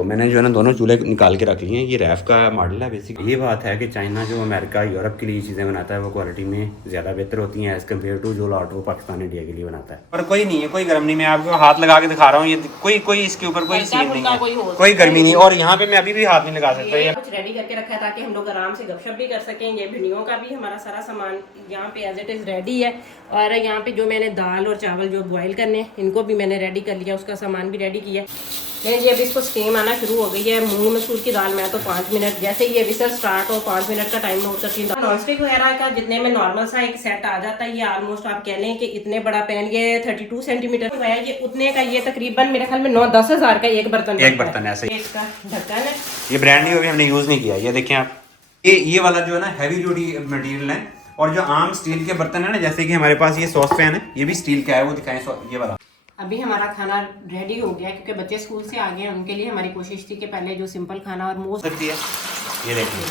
तो मैंने जो है ना दोनों चूल्हे निकाल के रख लिए हैं। ये रैफ का मॉडल है बेसिक। ये बात है कि चाइना जो अमेरिका यूरोप के लिए चीज़ें बनाता है वो क्वालिटी में ज़्यादा बेहतर होती हैं एज़ कम्पेयर टू जो लॉट वो पाकिस्तान इंडिया के लिए बनाता है। और कोई नहीं है, कोई गर्म नहीं, मैं आपको हाथ लगा के दिखा रहा हूँ। ये कोई इसके ऊपर कोई सीन नहीं है, कोई गर्मी नहीं। और यहाँ पे मैं अभी भी हाथ नहीं लगा सकता। ये कुछ रेडी करके रखा है ताकि हम लोग आराम से गपशप भी कर सकें। ये भिंडियों का भी हमारा सारा सामान यहाँ पे एज इट इज़ रेडी है। और यहाँ पे जो मैंने दाल और चावल जो बॉईल करने हैं इनको भी मैंने रेडी कर लिया, उसका सामान भी रेडी किया। लेकिन ये अभी इसको स्टीम आना शुरू हो गई है। मूंग मसूर की दाल मैं तो 5 मिनट जैसे ही ये विसल स्टार्ट हो 5 मिनट का टाइम नोट करती हूँ। नॉन स्टिक वगैरह का जितने में नॉर्मल सा एक सेट आ जाता है, ये ऑलमोस्ट आप कह लें कि इतने बड़ा पैन, ये 32 सेंटीमीटर है, ये उतने का, ये तकरीबन मेरे ख्याल में 9-10 हज़ार का एक बर्तन ऐसे ही। इसका ढक्कन है। ये ब्रांड न्यू अभी हमने यूज़ नहीं किया। ये देखें आप, ये वाला जो है ना हैवी ड्यूटी मटेरियल है। और जो आम स्टील के बर्तन है ना, जैसे कि हमारे पास ये सॉस पैन है, ये भी स्टील का है। वो दिखाएं ये वाला। अभी हमारा खाना रेडी हो गया क्योंकि बच्चे स्कूल से आ गए हैं। उनके लिए हमारी कोशिश थी कि पहले जो सिंपल खाना और मोस्ट सकती है, ये देखिए।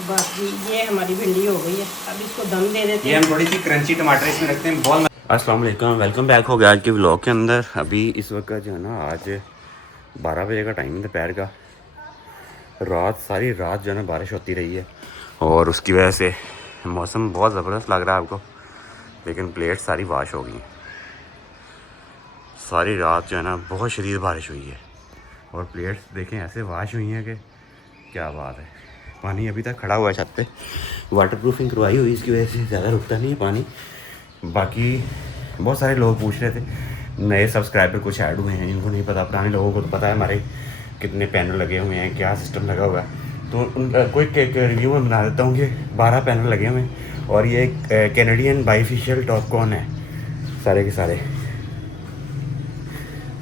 बाकी ये हमारी भिंडी हो गई है। अब इसको दम दे देते हैं। हम थोड़ी सी क्रंची टमाटर इसमें रखते हैं। बहुत अस्सलाम वालेकुम, वेलकम बैक हो गया आज के व्लॉग के अंदर। अभी इस वक्त जो है ना, आज 12 बजे का टाइम है दोपहर का। सारी रात जो है ना बारिश होती रही है और उसकी वजह से मौसम बहुत ज़बरदस्त लग रहा है आपको। लेकिन प्लेट सारी वाश हो गई। सारी रात जो है ना बहुत शदीद बारिश हुई है और प्लेट्स देखें ऐसे वाश हुई हैं कि क्या बात है। पानी अभी तक खड़ा हुआ है छत पे। वाटर प्रूफिंग करवाई हुई, इसकी वजह से ज़्यादा रुकता नहीं है पानी। बाकी बहुत सारे लोग पूछ रहे थे, नए सब्सक्राइबर कुछ ऐड हुए हैं, इनको नहीं पता। पुराने लोगों को तो पता है हमारे कितने पैनल लगे हुए हैं, क्या सिस्टम लगा हुआ है। तो कोई रिव्यू में बना देता हूँ कि 12 पैनल लगे हुए हैं। और ये कैनेडियन बाईफिशियल टॉपकॉन है, सारे के सारे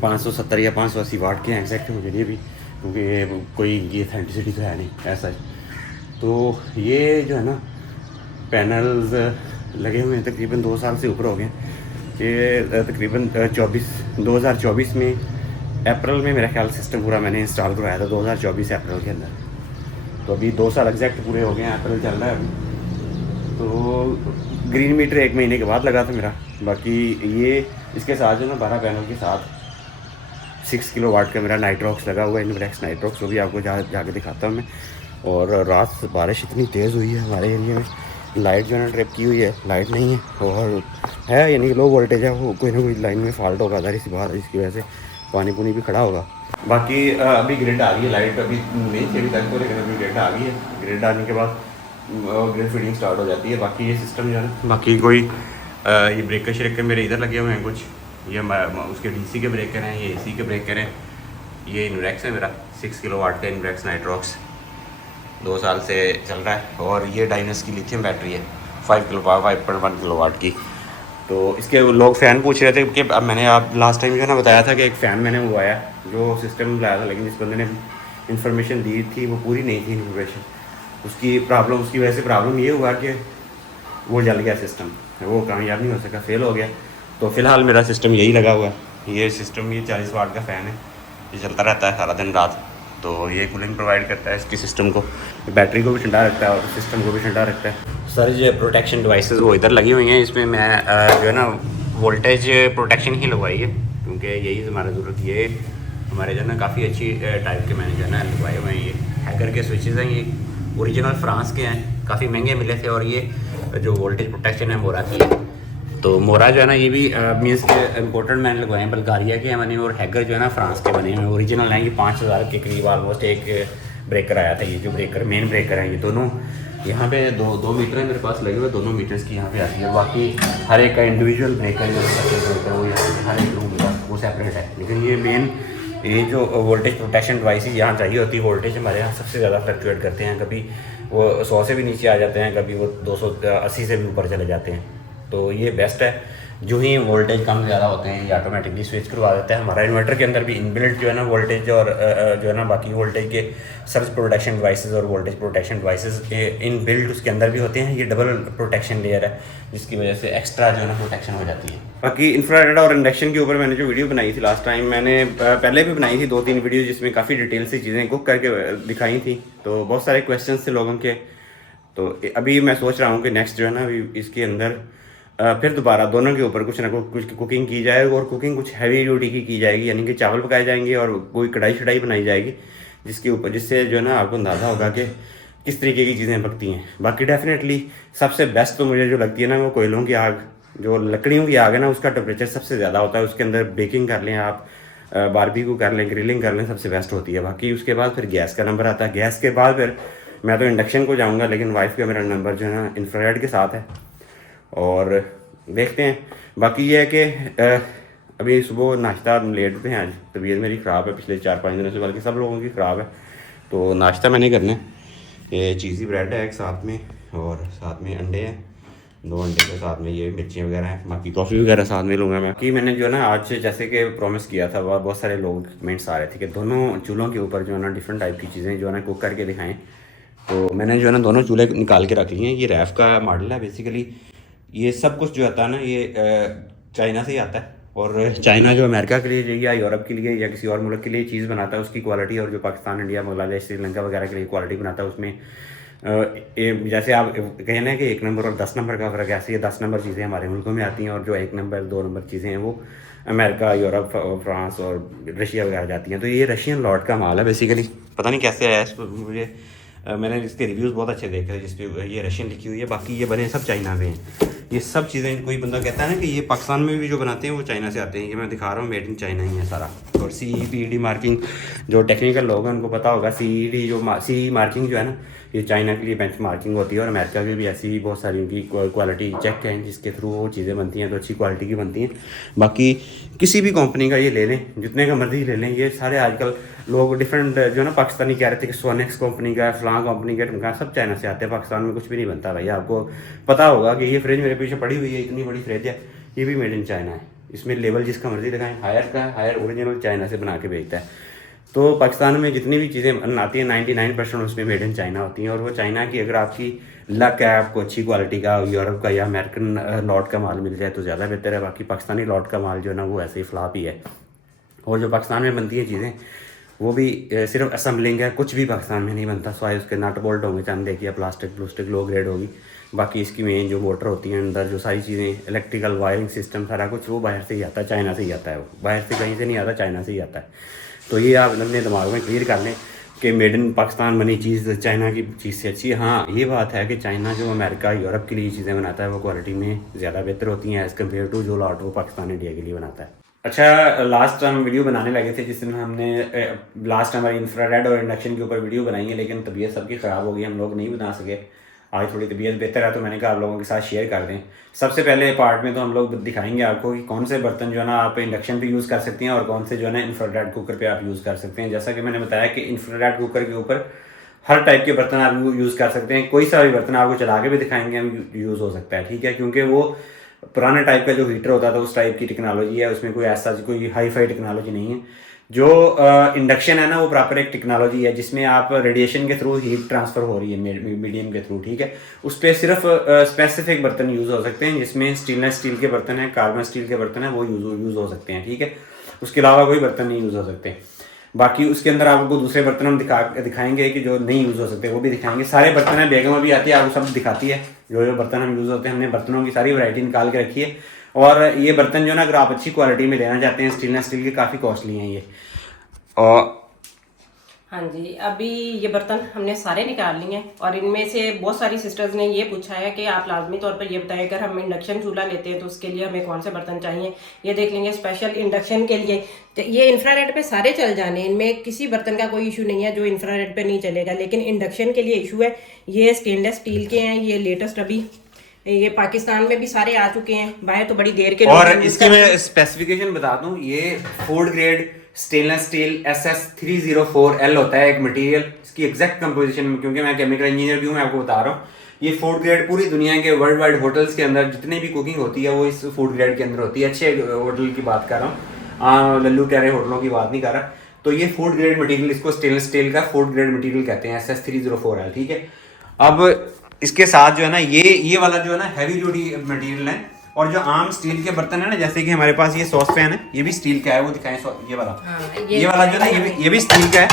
570 या 580 वाट के हैं एग्जैक्ट मुझे नहीं भी, क्योंकि कोई ये अथेंटिसिटी तो है नहीं ऐसा। तो ये जो है ना पैनल्स लगे हुए हैं तकरीबन 2 साल से ऊपर हो गए। ये तकरीबन 2024 में अप्रैल में मेरा ख्याल सिस्टम पूरा मैंने इंस्टॉल करवाया था, 2024 अप्रैल के अंदर। तो अभी 2 साल एग्जैक्ट पूरे हो गए हैं, अप्रैल चल रहा है अभी। तो ग्रीन मीटर 1 महीने के बाद लगा था मेरा। बाकी ये इसके साथ जो ना 12 पैनल के साथ 6 किलो वाट का मेरा नाइट्रॉक्स लगा हुआ है, इनब्रेक्स नाइट्रॉक्स। वो भी आपको जाके दिखाता हूँ मैं। और रात बारिश इतनी तेज़ हुई है हमारे एरिया में, लाइट जो है ना ट्रिप की हुई है, लाइट नहीं है और है यानी कि लो वोल्टेज है। वो कोई ना कोई लाइन में फॉल्ट होगा ज़ाहिर सी बात है, जिसकी वजह से पानी पुनी भी खड़ा होगा। बाकी अभी ग्रिड आ गई है, लाइट अभी नहीं थी अभी तक तो, लेकिन अभी ग्रिड आ गई है। ग्रिड आने के बाद ग्रिड फीडिंग स्टार्ट हो जाती है। बाकी ये सिस्टम जो है, बाकी कोई ये ब्रेकर श्रेकर मेरे इधर लगे हुए हैं कुछ। ये उसके डीसी के ब्रेकर हैं, ये एसी के ब्रेकर हैं। ये इनब्रेक्स है मेरा 6 किलो वाट का इनब्रेक्स नाइट्रॉक्स, 2 साल से चल रहा है। और ये डाइनस की लिथियम बैटरी है 5.1 किलो वाट की। तो इसके लोग फ़ैन पूछ रहे थे कि अब मैंने आप लास्ट टाइम जो है ना बताया था कि एक फ़ैन मैंने मंगवाया जो सिस्टम लाया था, लेकिन जिस बंदे ने इन्फॉर्मेशन दी थी वो पूरी नहीं थी इन्फॉर्मेशन। उसकी वजह से प्रॉब्लम ये हुआ कि वो जल गया सिस्टम, वो कामयाब नहीं हो सका, फेल हो गया। तो फ़िलहाल मेरा सिस्टम यही लगा हुआ है। ये सिस्टम, ये 40 वाट का फ़ैन है, ये चलता रहता है सारा दिन रात। तो ये कूलिंग प्रोवाइड करता है इसकी सिस्टम को, बैटरी को भी ठंडा रखता है और सिस्टम को भी ठंडा रखता है। सारी जो प्रोटेक्शन डिवाइसेस वो इधर लगी हुई हैं। इसमें मैं जो है ना वोल्टेज प्रोटेक्शन ही लगवाई है, क्योंकि यही हमारा ज़रूरत। ये हमारे जो है ना काफ़ी अच्छी टाइप के मैंने जो है ना लगवाए हुए हैं। ये हैकर के स्विचेज़ हैं, ये ओरिजिनल फ्रांस के हैं, काफ़ी महंगे मिले थे। और ये जो वोल्टेज प्रोटेक्शन है मोरा की है। तो मोरा जो है ना ये भी मीन्स के इम्पोर्टेड मैंने लगवाए हैं, बल्गारिया के मैंने। और हैगर जो है ना फ्रांस के बने हुए ओरिजिनल हैं। ये 5000 के करीब ऑलमोस्ट एक ब्रेकर आया था। ये जो ब्रेकर मेन ब्रेकर हैं, ये दोनों यहाँ पे दो मीटर है मेरे पास लगे हुए, दोनों मीटर्स की यहाँ पे आती है। बाकी हर एक का इंडिविजुअल ब्रेकर जो वो यहाँ पे हर एक रूम का वो सेपरेट है। लेकिन ये मेन ये जो वोल्टेज प्रोटेक्शन डिवाइस यहाँ चाहिए होती है। वोल्टेज हमारे यहाँ सबसे ज़्यादा फ्लक्चुएट करते हैं, कभी वो 100 से भी नीचे आ जाते हैं, कभी वो 280 से भी ऊपर चले जाते हैं। तो ये बेस्ट है। जो ही वोल्टेज कम ज़्यादा होते हैं ये ऑटोमेटिकली स्विच करवा देता है। हमारा इन्वर्टर के अंदर भी इनबिल्ट जो है ना वोल्टेज और जो है ना बाकी वोल्टेज के सर्ज प्रोटेक्शन डिवाइसेस और वोल्टेज प्रोटेक्शन डिवाइसेस इनबिल्ट उसके अंदर भी होते हैं। ये डबल प्रोटेक्शन लेयर है, जिसकी वजह से एक्स्ट्रा जो है ना प्रोटेक्शन हो जाती है। बाकी इंफ्रारेड और इंडक्शन के ऊपर मैंने जो वीडियो बनाई थी लास्ट टाइम, मैंने पहले भी बनाई थी 2-3 वीडियो, जिसमें काफ़ी डिटेल से चीज़ें कुक करके दिखाई थी। तो बहुत सारे क्वेश्चन थे लोगों के। तो अभी मैं सोच रहा हूँ कि नेक्स्ट जो है ना अभी इसके अंदर फिर दोबारा दोनों के ऊपर कुछ ना कुछ कुकिंग की जाएगी, और कुकिंग कुछ हैवी ड्यूटी की जाएगी, यानी कि चावल पकाए जाएंगे और कोई कढ़ाई शढ़ाई बनाई जाएगी जिसके ऊपर, जिससे जो है ना आपको अंदाज़ा होगा कि किस तरीके की चीज़ें पकती हैं। बाकी डेफिनेटली सबसे बेस्ट तो मुझे जो लगती है ना वो कोयलों की आग, जो लकड़ियों की आग है ना उसका टेम्परेचर सबसे ज़्यादा होता है, उसके अंदर बेकिंग कर लें आप, बारबेक्यू कर लें, ग्रिलिंग कर लें, सबसे बेस्ट होती है। बाकी उसके बाद फिर गैस का नंबर आता है, गैस के बाद फिर मैं तो इंडक्शन को जाऊँगा, लेकिन वाइफ का मेरा नंबर जो है ना इंफ्रारेड के साथ है, और देखते हैं। बाकी ये है कि अभी सुबह नाश्ता लेट उठे हैं, आज तबीयत मेरी ख़राब है पिछले 4-5 दिनों से, बल्कि सब लोगों की ख़राब है, तो नाश्ता मैंने करना है। ये चीज़ी ब्रेड है एक साथ में, और साथ में अंडे हैं, 2 अंडे के साथ में ये मिर्चियाँ वगैरह हैं, बाकी कॉफ़ी वगैरह साथ में लूँगा मैं। कि मैंने जो है ना आज जैसे कि प्रॉमिस किया था, वह बहुत सारे लोग कमेंट्स आ रहे थे कि दोनों चूल्हों के ऊपर जो है ना डिफरेंट टाइप की चीज़ें जो है ना कुक करके दिखाएँ, तो मैंने जो है ना दोनों चूल्हे निकाल के रख लिए हैं। ये रैफ का मॉडल है बेसिकली, ये सब कुछ जो आता है ना ये चाइना से ही आता है, और चाइना जो अमेरिका के लिए या यूरोप के लिए या किसी और मुल्क के लिए चीज़ बनाता है उसकी क्वालिटी, और जो पाकिस्तान, इंडिया, बांग्लादेश, श्रीलंका वगैरह के लिए क्वालिटी बनाता है उसमें जैसे आप कहें ना कि 1 नंबर और 10 नंबर का फ़र्क है, ऐसे ये 10 नंबर चीज़ें हमारे मुल्कों में आती हैं, और जो 1 नंबर 2 नंबर चीज़ें हैं वो अमेरिका, यूरोप, फ्रांस और रशिया वगैरह जाती हैं। तो ये रशियन लॉट का माल है बेसिकली, पता नहीं कैसे आया इस मुझे, मैंने इसके रिव्यूज़ बहुत अच्छे देखे थे जिस पे ये रशियन लिखी हुई है, बाकी ये बने सब चाइना में हैं। ये सब चीज़ें, कोई बंदा कहता है ना कि ये पाकिस्तान में भी जो बनाते हैं वो चाइना से आते हैं, ये मैं दिखा रहा हूँ मेड इन चाइना ही है सारा। और CE/PED मार्किंग, जो टेक्निकल लोग हैं उनको पता होगा, CED जो CE मार्किंग जो है ना ये चाइना के लिए बेंच मार्किंग होती है, और अमेरिका की भी ऐसी ही बहुत सारी उनकी क्वालिटी चेक हैं जिसके थ्रू वो चीज़ें बनती हैं, तो अच्छी क्वालिटी की बनती हैं। बाकी किसी भी कंपनी का ये ले लें, जितने का मर्जी ले लें, ये सारे आजकल लोग डिफरेंट जो है ना पाकिस्तानी कह रहे थे कि सोनेक्स कंपनी का, फलां कंपनी का, ढंका, सब चाइना से आते हैं, पाकिस्तान में कुछ भी नहीं बनता भाई। आपको पता होगा कि ये फ्रिज मेरे पीछे पड़ी हुई है, इतनी बड़ी फ्रिज है, ये भी मेड इन चाइना है, इसमें लेबल जिसका मर्जी दिखाएं, हायर का हायर ओरिजिनल चाइना से बना के बेचता है। तो पाकिस्तान में जितनी भी चीज़ें आती हैं 99% उसमें मेड इन चाइना होती हैं, और वो चाइना की अगर आपकी लक है, आपको अच्छी क्वालिटी का यूरोप का या अमेरिकन लॉट का माल मिल जाए तो ज़्यादा बेहतर है। बाकी पाकिस्तानी लॉट का माल जो है ना वो ऐसे ही फ्लॉप ही है, और जो पाकिस्तान में बनती है चीज़ें वो भी सिर्फ असम्बलिंग है, कुछ भी पाकिस्तान में नहीं बनता, स्वाय उसके नट बोल्ट होंगे, चंदे या प्लास्टिक लो ग्रेड होगी, बाकी इसकी मेन जो मोटर होती है अंदर, जो सारी चीज़ें, इलेक्ट्रिकल वायरिंग सिस्टम, सारा कुछ वो बाहर से ही आता है, चाइना से ही आता है, वो बाहर से कहीं से नहीं आता, चाइना से ही आता है। तो ये आप अपने दिमाग में क्लियर कर लें कि मेड इन पाकिस्तान बनी चीज़ चाइना की चीज़ से अच्छी है। हाँ ये बात है कि चाइना जो अमेरिका, यूरोप के लिए चीज़ें बनाता है वो क्वालिटी में ज़्यादा बेहतर होती हैं एज़ कम्पेयर टू जो लॉट वो पाकिस्तान, इंडिया के लिए बनाता है। अच्छा, लास्ट हम वीडियो बनाने लगे थे जिस दिन हमने लास्ट हमारी इंफ्रारेड और इंडक्शन के ऊपर वीडियो बनाई है, लेकिन तबीयत सबकी ख़राब हो गई, हम लोग नहीं बना सके। आज थोड़ी तबीयत बेहतर है तो मैंने कहा आप लोगों के साथ शेयर कर दें। सबसे पहले पार्ट में तो हम लोग दिखाएंगे आपको कि कौन से बर्तन जो है ना आप इंडक्शन पे यूज़ कर सकते हैं और कौन से जो है ना इंफ्रारेड कुकर पे आप यूज़ कर सकते हैं। जैसा कि मैंने बताया कि इंफ्रारेड कुकर के ऊपर हर टाइप के बर्तन आप यूज़ कर सकते हैं, कोई सा भी बर्तन आपको चला के भी दिखाएंगे हम यूज़ हो सकता है, ठीक है, क्योंकि वो पुराने टाइप का जो हीटर होता था उस टाइप की टेक्नोलॉजी है, उसमें कोई ऐसा कोई हाई फाई टेक्नोलॉजी नहीं है। जो इंडक्शन है ना वो प्रॉपर एक टेक्नोलॉजी है जिसमें आप रेडिएशन के थ्रू हीट ट्रांसफ़र हो रही है मीडियम के थ्रू, ठीक है। उस पर सिर्फ स्पेसिफिक बर्तन यूज़ हो सकते हैं, जिसमें स्टेनलेस स्टील के बर्तन हैं, कार्बन स्टील के बर्तन हैं, वो यूज़ हो सकते हैं, ठीक है। उसके अलावा कोई बर्तन नहीं यूज़ हो सकते। बाकी उसके अंदर आपको दूसरे बर्तन हम दिखाएंगे कि जो नहीं यूज़ हो सकते वो भी दिखाएंगे। सारे बर्तन हैं, बेगम अभी आती है आपको सब दिखाती है जो जो बर्तन हम यूज़ होते हैं। हमने बर्तनों की सारी वैरायटी निकाल के रखी है, और ये बर्तन जो ना अगर आप अच्छी क्वालिटी में लेना चाहते हैं, स्टेनलेस स्टील के काफ़ी कॉस्टली हैं ये। और हाँ जी, अभी ये बर्तन हमने सारे निकाल लिए हैं, और इनमें से बहुत सारी सिस्टर्स ने ये पूछा है कि आप लाजमी तौर पर ये बताएं अगर हम इंडक्शन चूल्हा लेते हैं तो उसके लिए हमें कौन से बर्तन चाहिए। ये देख लेंगे स्पेशल इंडक्शन के लिए। तो ये इंफ्रारेड पे सारे चल जाने, इनमें किसी बर्तन का कोई इशू नहीं है जो इंफ्रारेड पे नहीं चलेगा, लेकिन इंडक्शन के लिए इशू है। ये स्टेनलेस स्टील के हैं, ये लेटेस्ट अभी ये पाकिस्तान में भी सारे आ चुके हैं, बाहर तो बड़ी देर के। और इसके मैं स्पेसिफिकेशन बता दूं, ये food grade stainless steel SS304L होता है एक मटेरियल। इसकी एग्जैक्ट कंपोजिशन में, क्योंकि मैं केमिकल इंजीनियर भी हूँ, मैं आपको बता रहा हूँ, ये फूड ग्रेड पूरी दुनिया के वर्ल्ड वाइड होटल्स के अंदर जितनी भी कुकिंग होती है वो इस फूड ग्रेड के अंदर होती है। अच्छे होटल की बात कर रहा हूँ, लल्लू टहरे होटलों की बात नहीं कर रहा। तो ये फूड ग्रेड मटेरियल, इसको स्टेनलेस स्टील का फूड ग्रेड मटेरियल कहते हैं, SS304L, ठीक है। अब इसके साथ जो है ना ये वाला जो है ना हैवी ड्यूटी मटेरियल है, और जो आम स्टील के बर्तन है ना, जैसे कि हमारे पास ये सॉस पैन है, ये भी स्टील का है, वो दिखाएं ये वाला। ये वाला जो है ना ये भी स्टील का है,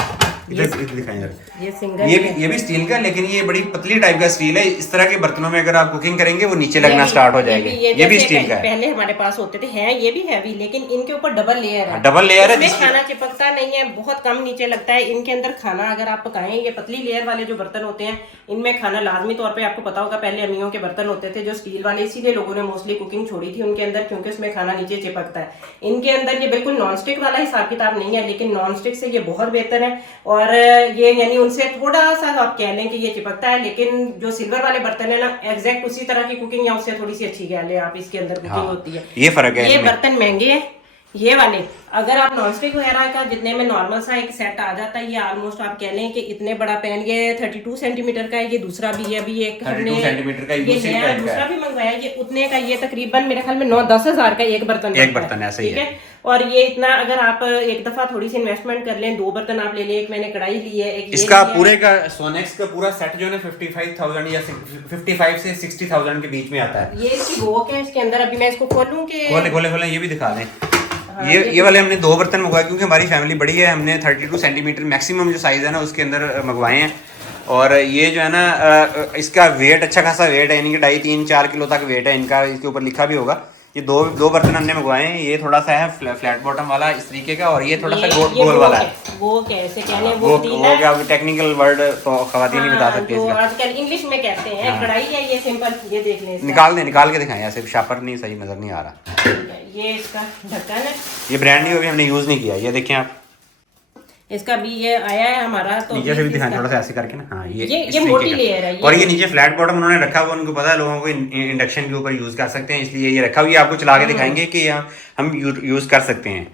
इधर दिखाएं जरा। ये सिंगल ये भी स्टील का, लेकिन ये बड़ी पतली टाइप का स्टील है। इस तरह के बर्तनों में अगर आप कुकिंग करेंगे वो नीचे लगना स्टार्ट हो जाएंगे। ये भी स्टील का है। पहले हमारे पास होते थे, हैं ये भी हैवी, लेकिन इनके ऊपर डबल लेयर है। डबल लेयर है, इसमें खाना चिपकता नहीं है, बहुत कम नीचे लगता है। इनके अंदर खाना अगर आप पकाएं, ये पतली लेयर वाले जो बर्तन होते हैं इनमें खाना लाजमी तौर पे, आपको पता होगा पहले अम्मियों के बर्तन होते थे जो स्टील वाले, इसीलिए लोगों ने मोस्टली कुकिंग छोड़ी थी उनके अंदर, क्योंकि उसमें खाना नीचे चिपकता है। इनके अंदर ये बिल्कुल नॉन स्टिक वाला हिसाब किताब नहीं है, लेकिन नॉन स्टिक से ये बहुत बेहतर है। और ये यानी उनसे थोड़ा सा आप कह लें कि ये चिपकता है, लेकिन जो सिल्वर वाले बर्तन है ना, एग्जैक्ट उसी तरह की कुकिंग या उससे थोड़ी सी अच्छी कह लें आप, इसके अंदर कुकिंग होती है। ये फर्क है। ये बर्तन महंगे हैं, ये वाले अगर आप नॉनस्टिक वगैरह का जितने में नॉर्मल सा एक सेट आ जाता है, ये ऑलमोस्ट आप कह लें कि इतने बड़ा पैन, ये 32 सेंटीमीटर का है। ये दूसरा भी है, अभी एक हमने ये नया दूसरा भी मंगवाया, ये उतने का, ये तकरीबन मेरे ख्याल में 9-10 हजार का एक बर्तन ऐसा ही है। और ये इतना अगर आप एक दफा थोड़ी सी इन्वेस्टमेंट कर लें, 2 बर्तन आप ले लें, एक मैंने कढ़ाई ली है, एक इसका पूरे का सोनेक्स का पूरा सेट जो है ना 55,000 या 55 से 60,000 के बीच में आता है। ये इसकी वोक है इसके अंदर। अभी मैं इसको खोलूं कि खोले ये भी दिखा दें। ये वाले हमने 2 बर्तन मंगवाए क्योंकि हमारी फैमिली बड़ी है। हमने 32 सेंटीमीटर मैक्सिमम जो साइज है ना उसके अंदर मंगवाए हैं। और ये जो है ना इसका वेट अच्छा खासा वेट है, यानी कि 2.5-3-4 किलो तक वेट है इनका। इसके ऊपर लिखा भी होगा। ये दो बर्तन हमने मंगवाए हैं। ये थोड़ा सा है फ्लैट बॉटम वाला इस तरीके का, और ये थोड़ा सा गोल वाला है। वो कैसे कहने, वो क्या टेक्निकल वर्ड तो खवातीन नहीं बता सकते इसका। आजकल इंग्लिश में कहते हैं। कढ़ाई है ये सिंपल, ये देख लें। निकाल के दिखाएं, ऐसे शापर नहीं सही नजर नहीं आ रहा। ये इसका ढक्कन है, ये ब्रांड न्यू, अभी हमने यूज नहीं किया। ये देखें आप, इसका भी ये आया है हमारा। तो नीचे से भी दिखाएं थोड़ा सा ऐसे करके ना। हाँ ये मोटी लेयर है। और ये नीचे फ्लैट बॉटम उन्होंने रखा हुआ, उनको पता है लोगों को इंडक्शन के ऊपर यूज कर सकते हैं, इसलिए ये रखा हुआ है। आपको चला के दिखाएंगे कि हम यूज कर सकते हैं।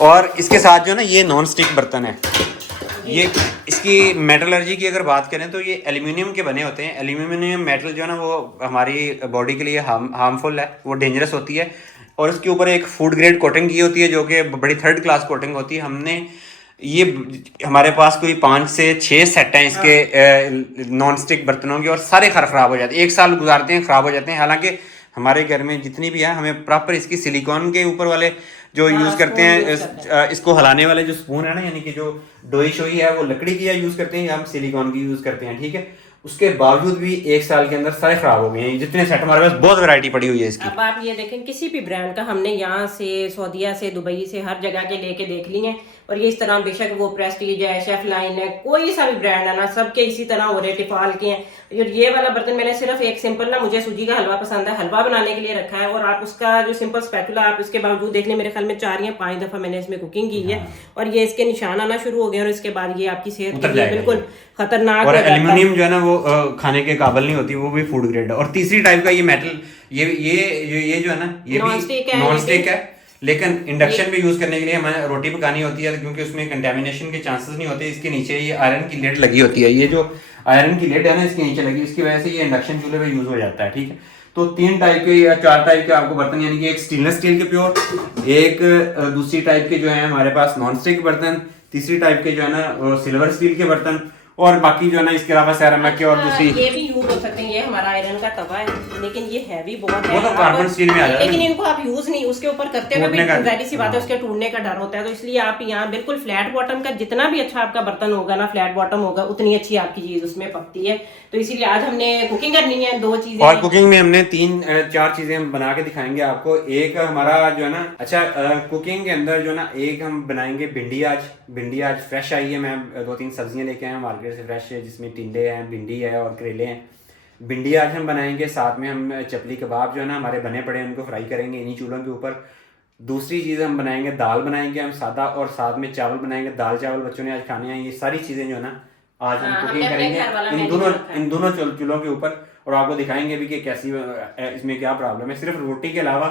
और इसके साथ जो ना ये नॉन स्टिक बर्तन है, ये इसकी मेटलर्जी की अगर बात करें तो ये एल्यूमिनियम के बने होते हैं। एल्यूमिनियम मेटल जो है ना वो हमारी बॉडी के लिए हार्मफुल है, वो डेंजरस होती है। और इसके ऊपर एक फूड ग्रेड कोटिंग की होती है जो कि बड़ी 3rd क्लास कोटिंग होती है। हमने ये हमारे पास कोई 5 से 6 सेट हैं इसके नॉन स्टिक बर्तनों के, और सारे खराब हो जाते हैं। 1 साल गुजारते हैं, खराब हो जाते हैं। हालांकि हमारे घर में जितनी भी है हमें प्रॉपर इसकी सिलिकॉन के ऊपर वाले जो यूज करते हैं, इसको हिलाने वाले जो स्पून है ना, यानी कि जो डोई शोई है वो लकड़ी की यूज करते हैं, हम सिलिकॉन की यूज करते हैं। ठीक है, उसके बावजूद भी 1 साल के अंदर सारे खराब हो गए हैं। जितने सेट हमारे पास, बहुत वैरायटी पड़ी हुई है इसकी। अब आप ये देखें, किसी भी ब्रांड का हमने यहाँ से, सऊदीया से, दुबई से, हर जगह के लेके देख लिए हैं। और ये इस तरह, बेशक वो प्रेस्टीज है, शेफ लाइन है, कोई सा भी ब्रांड है ना, सबके इसी तरह हो रहे, टिफाल के हैं। और ये वाला बर्तन मैंने सिर्फ एक सिंपल ना, मुझे सूजी का हलवा पसंद है, हलवा बनाने के लिए रखा है। और आप उसका जो सिंपल स्पैटुला, आप इसके बावजूद देख लें, मेरे ख्याल में 4 या 5 दफा मैंने इसमें कुकिंग की है। और ये इसके निशान आना शुरू हो गए, और इसके बाद ये आपकी सेहत के लिए बिल्कुल खतरनाक। और एल्यूमिनियम जो है ना वो खाने के काबिल नहीं होती, वो भी फूड ग्रेड है। और तीसरी टाइप का ये मेटल, ये जो है ना, ये भी नॉन स्टिक है, लेकिन इंडक्शन भी यूज करने के लिए हमें रोटी पकानी होती है, क्योंकि उसमें कंटेमिनेशन के चांसेस नहीं होते। इसके नीचे ये आयरन की लेड लगी होती है। ये जो आयरन की लेड है ना इसके नीचे लगी, इसकी वजह से ये इंडक्शन चूल्हे पे यूज हो जाता है। ठीक है, तो 3 टाइप के या 4 टाइप के आपको बर्तन, यानी कि एक स्टेनलेस स्टील के प्योर, एक दूसरी टाइप के जो है हमारे पास नॉन स्टिक बर्तन, तीसरी टाइप के जो है ना सिल्वर स्टील के बर्तन, और बाकी जो है ना इसके अलावा सेरामिक के और दूसरी। ये भी यूज हो सकते हैं। ये हमारा आयरन का तवा है, लेकिन ये हैवी बहुत है, वो तो कार्बन स्टील में आ जाता है, लेकिन इनको आप यूज नहीं, उसके ऊपर करते हुए भी जाहिर सी बात है उसके टूटने का डर होता है। तो इसलिए आप यहाँ बिल्कुल फ्लैट बॉटम का, जितना भी अच्छा आपका बर्तन होगा ना, फ्लैट बॉटम होगा, उतनी अच्छी आपकी चीज उसमें पकती है। तो इसीलिए आज हमने कुकिंग करनी है, 2 चीजें। और कुकिंग में हमने 3-4 चीजें हम बना के दिखाएंगे आपको। एक हमारा जो है ना, अच्छा कुकिंग के अंदर जो ना, एक हम बनाएंगे भिंडी। आज फ्रेश आई है, मैं 2-3 सब्जियां लेके आया मार्केट से फ्रेश है, जिसमें टिंडे हैं, भिंडी है और करेले हैं। भिंडी आज हम बनाएंगे, साथ में हम चपली कबाब जो है ना हमारे बने पड़े हैं, उनको फ्राई करेंगे इन्हीं चूल्हों के ऊपर। दूसरी चीज़ हम बनाएंगे, दाल बनाएंगे हम सादा, और साथ में चावल बनाएंगे। दाल चावल बच्चों ने आज खाने हैं। ये सारी चीज़ें जो है ना आज हम कुकिंग करेंगे इन दोनों चूल्हों के ऊपर, और आपको दिखाएंगे भी कि कैसी इसमें क्या प्रॉब्लम है। सिर्फ रोटी के अलावा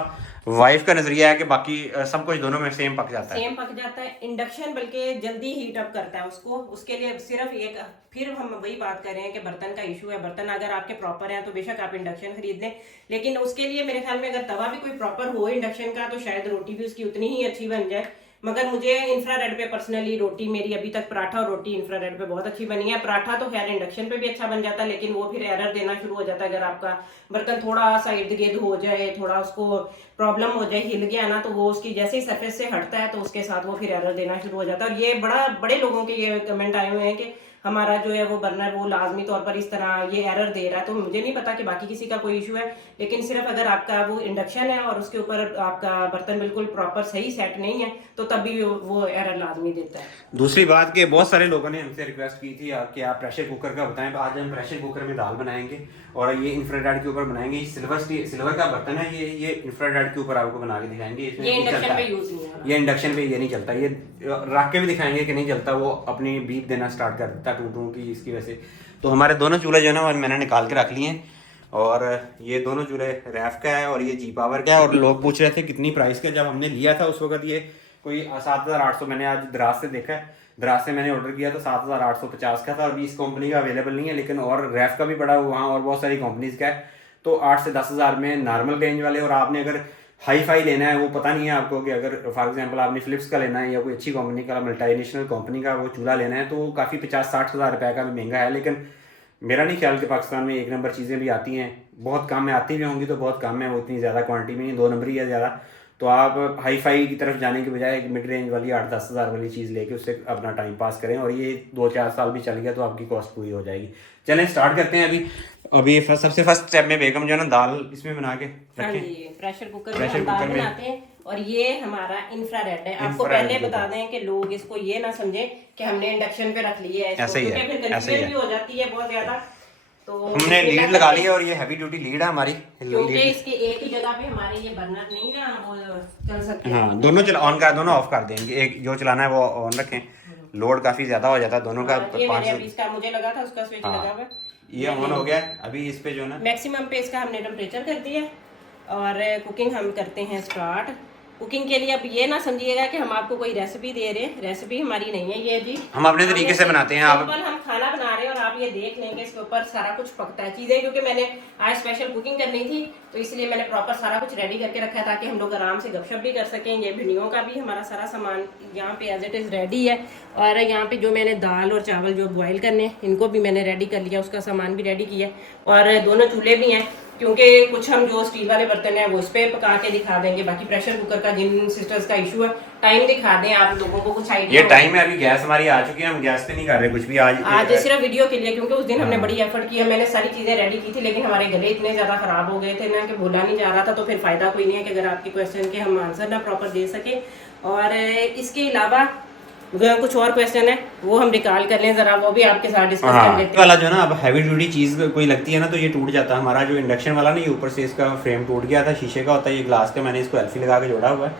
वाइफ का नजरिया है कि बाकी सब कुछ दोनों में सेम पक जाता है। इंडक्शन बल्कि जल्दी हीट अप करता है उसको। उसके लिए सिर्फ एक, फिर हम वही बात कर रहे हैं कि बर्तन का इशू है। बर्तन अगर आपके प्रॉपर हैं तो बेशक आप इंडक्शन खरीद लें, लेकिन उसके लिए मेरे ख्याल में अगर तवा भी कोई प्रॉपर हो इंडक्शन का, तो शायद रोटी भी उसकी उतनी ही अच्छी बन जाए। मगर मुझे इंफ्रारेड पे पर्सनली रोटी मेरी अभी तक पराठा और रोटी इंफ्रारेड पे बहुत अच्छी बनी है। पराठा तो खैर इंडक्शन पे भी अच्छा बन जाता है, लेकिन वो फिर एरर देना शुरू हो जाता है अगर आपका बर्तन थोड़ा सा इर्द गिर्द हो जाए, थोड़ा उसको प्रॉब्लम हो जाए, हिल गया ना, तो वो उसकी जैसे ही सरफेस से हटता है तो उसके साथ वो फिर एरर देना शुरू हो जाता है। और ये बड़े लोगों के ये कमेंट आए हुए हैं कि हमारा जो है वो बर्नर वो लाजमी तौर पर इस तरह ये एरर दे रहा है। तो मुझे नहीं पता कि बाकी किसी का कोई इशू है, लेकिन सिर्फ अगर आपका वो इंडक्शन है और उसके ऊपर आपका बर्तन बिल्कुल प्रॉपर सही सेट नहीं है तो तब भी वो एरर लाजमी देता है। दूसरी बात कि बहुत सारे लोगों ने हमसे रिक्वेस्ट की थी कि आप प्रेशर कुकर का बताएं। तो आज हम प्रेशर कुकर में दाल बनाएंगे और ये इंफ्रारेड के ऊपर बनाएंगे। सिल्वर का बर्तन है ये इंफ्रारेड के ऊपर आपको बना के दिखाएंगे। इसमें ये इंडक्शन पे यूज नहीं है, ये इंडक्शन पे ये नहीं चलता। ये रख के भी दिखाएंगे कि नहीं चलता, वो अपनी बीप देना स्टार्ट कर देता टू की इसकी वजह से। तो हमारे दोनों चूल्हे जो है ना मैंने निकाल के रख लिए हैं, और ये दोनों चूल्हे रैफ का है और ये जी पावर का है। और लोग पूछ रहे थे कितनी प्राइस का, जब हमने लिया था उस वक्त ये कोई 7,800, मैंने आज दराज से देखा है, दराज से मैंने ऑर्डर किया तो 7,850 का था। अभी इस कंपनी का अवेलेबल नहीं है, लेकिन और रैफ का भी पड़ा वहाँ और बहुत सारी कंपनीज का है। तो 8 से 10 हज़ार में नॉर्मल रेंज वाले, और आपने अगर हाई फाई लेना है, वो पता नहीं है आपको कि अगर फॉर एग्जांपल आपने फिलिप्स का लेना है या कोई अच्छी कंपनी का मल्टीनेशनल कंपनी का वो चूल्हा लेना है, तो वो काफ़ी 50-60 हज़ार रुपये का भी महंगा है। लेकिन मेरा नहीं ख्याल कि पाकिस्तान में एक नंबर चीज़ें भी आती हैं, बहुत कम में आती भी होंगी तो बहुत कम है, वो इतनी ज़्यादा क्वांटिटी में नहीं, 2 नंबर ही है ज़्यादा। तो आप हाई फाई की तरफ जाने के बजाय एक मिड रेंज वाली 8-10 हज़ार वाली चीज़ लेके उससे अपना टाइम पास करें, और ये 2-4 साल भी चल गया तो आपकी कॉस्ट पूरी हो जाएगी। चलें स्टार्ट करते हैं। अभी सबसे फर्स्ट स्टेप में बेगम जो है ना दाल इसमें बना के रखें, प्रेशर कुकर में दाल बनाते हैं। और ये हमारा इंफ्रारेड है। आपको पहले बता दें कि लोग इसको ये ना समझे कि हमने इंडक्शन पे रख लिया है इसको, ऐसे ही है, फिर कंफ्यूजन भी हो जाती है बहुत ज्यादा। तो हमने लीड लगा लिया और ये हैवी ड्यूटी लीड है हमारी, क्योंकि इसके एक ही जगह पे हमारे ये बर्नर नहीं ना वो चल सकते। हाँ, दोनों ऑन कर, दोनों ऑफ कर देंगे, एक जो चलाना है वो ऑन रखें। लोड काफी ज्यादा हो जाता है दोनों का। 500 मुझे लगा था उसका स्विच लगा हुआ है, ये ऑन हो गया। अभी इस पे जो ना मैक्सिमम पे इसका हमने टेम्परेचर कर दिया और कुकिंग हम करते हैं स्टार्ट। कुकिंग के लिए अब ये ना समझिएगा कि हम आपको कोई रेसिपी दे रहे हैं, रेसिपी हमारी नहीं है ये जी, हम अपने तरीके से बनाते हैं। आप हम खाना बना रहे हैं और आप ये देख लेंगे इसके ऊपर सारा कुछ पकता है चीजें, क्योंकि मैंने आज स्पेशल कुकिंग करनी थी तो इसलिए मैंने प्रॉपर सारा कुछ रेडी करके रखा है ताकि हम लोग आराम से गपशप भी कर सकें। ये भिंडियों का भी हमारा सारा सामान यहाँ पे एज इट इज रेडी है, और यहाँ पे जो मैंने दाल और चावल जो बॉयल करने इनको भी मैंने रेडी कर लिया, उसका सामान भी रेडी किया, और दोनों चूल्हे भी हैं क्योंकि कुछ हम जो स्टील वाले बर्तन हैं वो इस पे पका के दिखा देंगे। बाकी प्रेशर कुकर का जिन सिस्टर्स का इशू है, टाइम दिखा दें आप लोगों को कुछ आइडिया। ये टाइम है, अभी गैस हमारी आ चुकी है, हम गैस पे नहीं कर रहे कुछ भी आज सिर्फ वीडियो के लिए, क्योंकि उस दिन हमने बड़ी एफर्ट किया, मैंने सारी चीजें रेडी की थी, लेकिन हमारे गले इतने ज्यादा खराब हो गए थे ना कि बोला नहीं जा रहा था, तो फिर फायदा कोई नहीं है कि अगर आपके क्वेश्चन के हम आंसर ना प्रॉपर दे सके। और इसके अलावा कुछ और क्वेश्चन है वो हम निकाल कर लें, जरा वो भी आपके साथ डिस्कस कर लेते हैं। वाला जो है ना, अब हैवी ड्यूटी चीज कोई लगती है ना तो ये टूट जाता है। हमारा जो इंडक्शन वाला नहीं, ऊपर से इसका फ्रेम टूट गया था, शीशे का होता है ये, ग्लास का, मैंने इसको एल्फी लगा के जोड़ा हुआ है,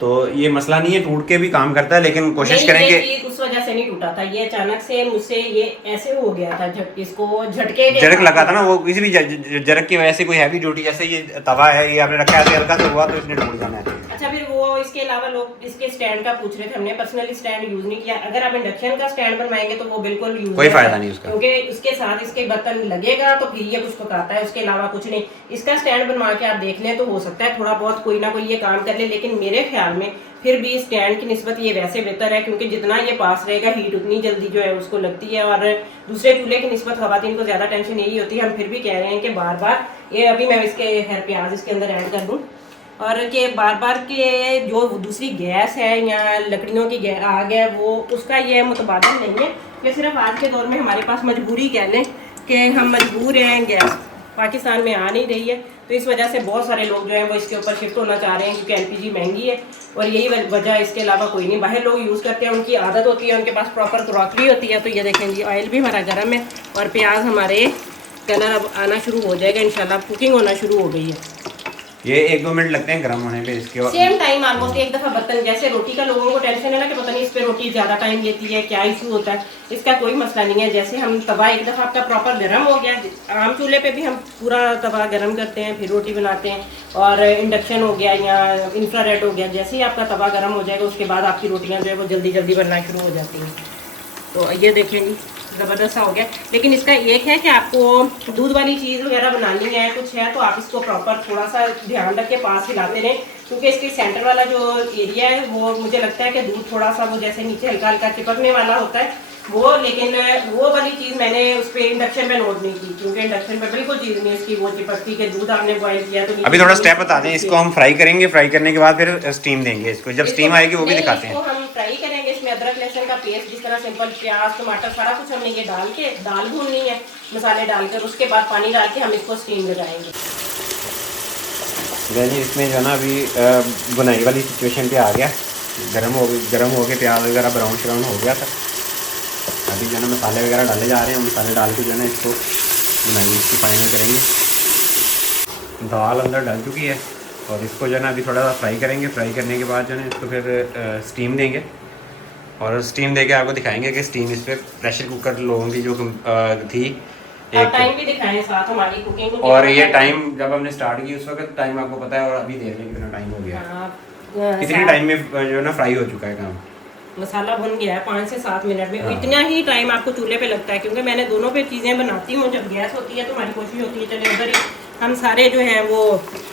तो ये मसला नहीं है, टूट के भी काम करता है, लेकिन कोशिश करेंगे। उस वजह से नहीं टूटा था, ये अचानक से मुझसे ये ऐसे हो गया था, इसको झटके झटक लगा था ना, वो किसी भी झटक की वजह से कोई हैवी ड्यूटी, जैसे ये तवा है ये आपने रखा है हल्का सा हुआ तो इसने टूट जाना है। अच्छा, फिर वो इसके अलावा लोग इसके स्टैंड का पूछ रहे थे, हमने पर्सनली स्टैंड यूज नहीं किया। अगर आप इंडक्शन का स्टैंड बनवाएंगे तो वो बिल्कुल यूज कोई फायदा नहीं उसका, क्योंकि उसके साथ इसके बर्तन लगेगा तो फिर ये कुछ पकाता है, उसके अलावा कुछ नहीं। इसका स्टैंड बनवा के आप देख लें तो हो सकता है थोड़ा बहुत कोई ना कोई ये काम कर ले, लेकिन मेरे ख्याल में फिर भी स्टैंड की निस्बत ये वैसे बेहतर है, क्योंकि जितना ये पास रहेगा हीट उतनी जल्दी जो है उसको लगती है, और दूसरे चूल्हे की निस्बत खवातीन को ज्यादा टेंशन यही होती है। हम फिर भी कह रहे हैं कि बार बार ये, अभी मैं इसके खैर प्याज इसके अंदर ऐड कर दूं, और कि बार बार के जो दूसरी गैस है या लकड़ियों की आग है वो उसका ये मुतबादल नहीं है। ये सिर्फ आज के दौर में हमारे पास मजबूरी कह लें कि हम मजबूर हैं, गैस पाकिस्तान में आ नहीं रही है, तो इस वजह से बहुत सारे लोग जो हैं वो इसके ऊपर शिफ्ट होना चाह रहे हैं, क्योंकि एलपीजी महंगी है और यही वजह, इसके अलावा कोई नहीं। बाहर लोग यूज़ करते हैं, उनकी आदत होती है, उनके पास प्रॉपर क्रॉकरी होती है। तो ये देखें जी, ऑयल भी हमारा गर्म है और प्याज हमारे कलर अब आना शुरू हो जाएगा इंशाल्लाह, कुकिंग होना शुरू हो गई है। ये 1-2 मिनट लगते हैं गर्म होने पे इसके बाद, सेम टाइम ऑलमोस्ट एक दफा बर्तन, जैसे रोटी का लोगों को टेंशन है ना कि पता नहीं इस पे रोटी ज्यादा टाइम लेती है, क्या इशू होता है, इसका कोई मसला नहीं है। जैसे हम तवा एक दफा आपका प्रॉपर गर्म हो गया, आम चूल्हे पे भी हम पूरा तवा गर्म करते हैं फिर रोटी बनाते हैं, और इंडक्शन हो गया या इंफ्रारेड हो गया, जैसे ही आपका तवा गर्म हो जाएगा उसके बाद आपकी रोटियां जो है वो जल्दी जल्दी बनना शुरू हो जाती हैं। तो ये देखें जी, ज़बरदस्त सा हो गया। लेकिन इसका एक है कि आपको दूध वाली चीज़ वगैरह बनानी है, कुछ है, तो आप इसको प्रॉपर थोड़ा सा ध्यान रख के पास हिलाते रहें, क्योंकि इसके सेंटर वाला जो एरिया है वो मुझे लगता है कि दूध थोड़ा सा वो जैसे नीचे हल्का हल्का चिपकने वाला होता है वो, लेकिन वो वाली चीज़ मैंने उस पर इंडक्शन पे नोट नहीं की, क्योंकि इंडक्शन पे बिल्कुल चीज़ नहीं उसकी वो चिपकती के दूध आपने बॉईल किया तो अभी थोड़ा स्टेप बता दें, इसको हम फ्राई करेंगे, फ्राई करने के बाद फिर स्टीम देंगे इसको, जब स्टीम आएगी वो भी दिखाते हैं। इसको हम फ्राई करेंगे, इसमें अदरक लहसुन का पेस्ट जिस तरह सिंपल प्याज टमाटर सारा कुछ हमने ये डाल के दाल भूननी है मसाले डालकर, उसके बाद पानी डाल के हम इसको स्टीम लगाएंगे। जी इसमें जो है ना अभी बुनाई वाली सिचुएशन पे आ गया, गर्म हो गए प्याज वगैरह ब्राउन श्राउन हो गया था। अभी जो है ना मसाले वगैरह डाले जा रहे हैं, मसाले डाल के जो है ना इसको बुनाई इसकी फाइनल करेंगे। दाल अंदर डाल चुकी है और इसको जो है ना अभी थोड़ा सा फ्राई करेंगे, फ्राई करने के बाद जो है ना इसको फिर स्टीम देंगे और स्टीम दे के आपको दिखाएंगे कि स्टीम इस पर प्रेशर कुकर लोगों की जो थी एक टाइम भी दिखाएं साथ हमारी कुकिंग और ये टाइम जब हमने स्टार्ट की उस वक्त टाइम आपको पता है और अभी देख लें कितना टाइम हो गया, कितने टाइम में जो है ना फ्राई हो चुका है काम। मसाला बन गया है 5 से 7 मिनट में। इतना ही टाइम आपको चूल्हे पे लगता है, क्योंकि मैंने दोनों पे चीज़ें बनाती हूँ। जब गैस होती है तो हमारी कोशिश होती है चले उधर ही हम सारे जो है वो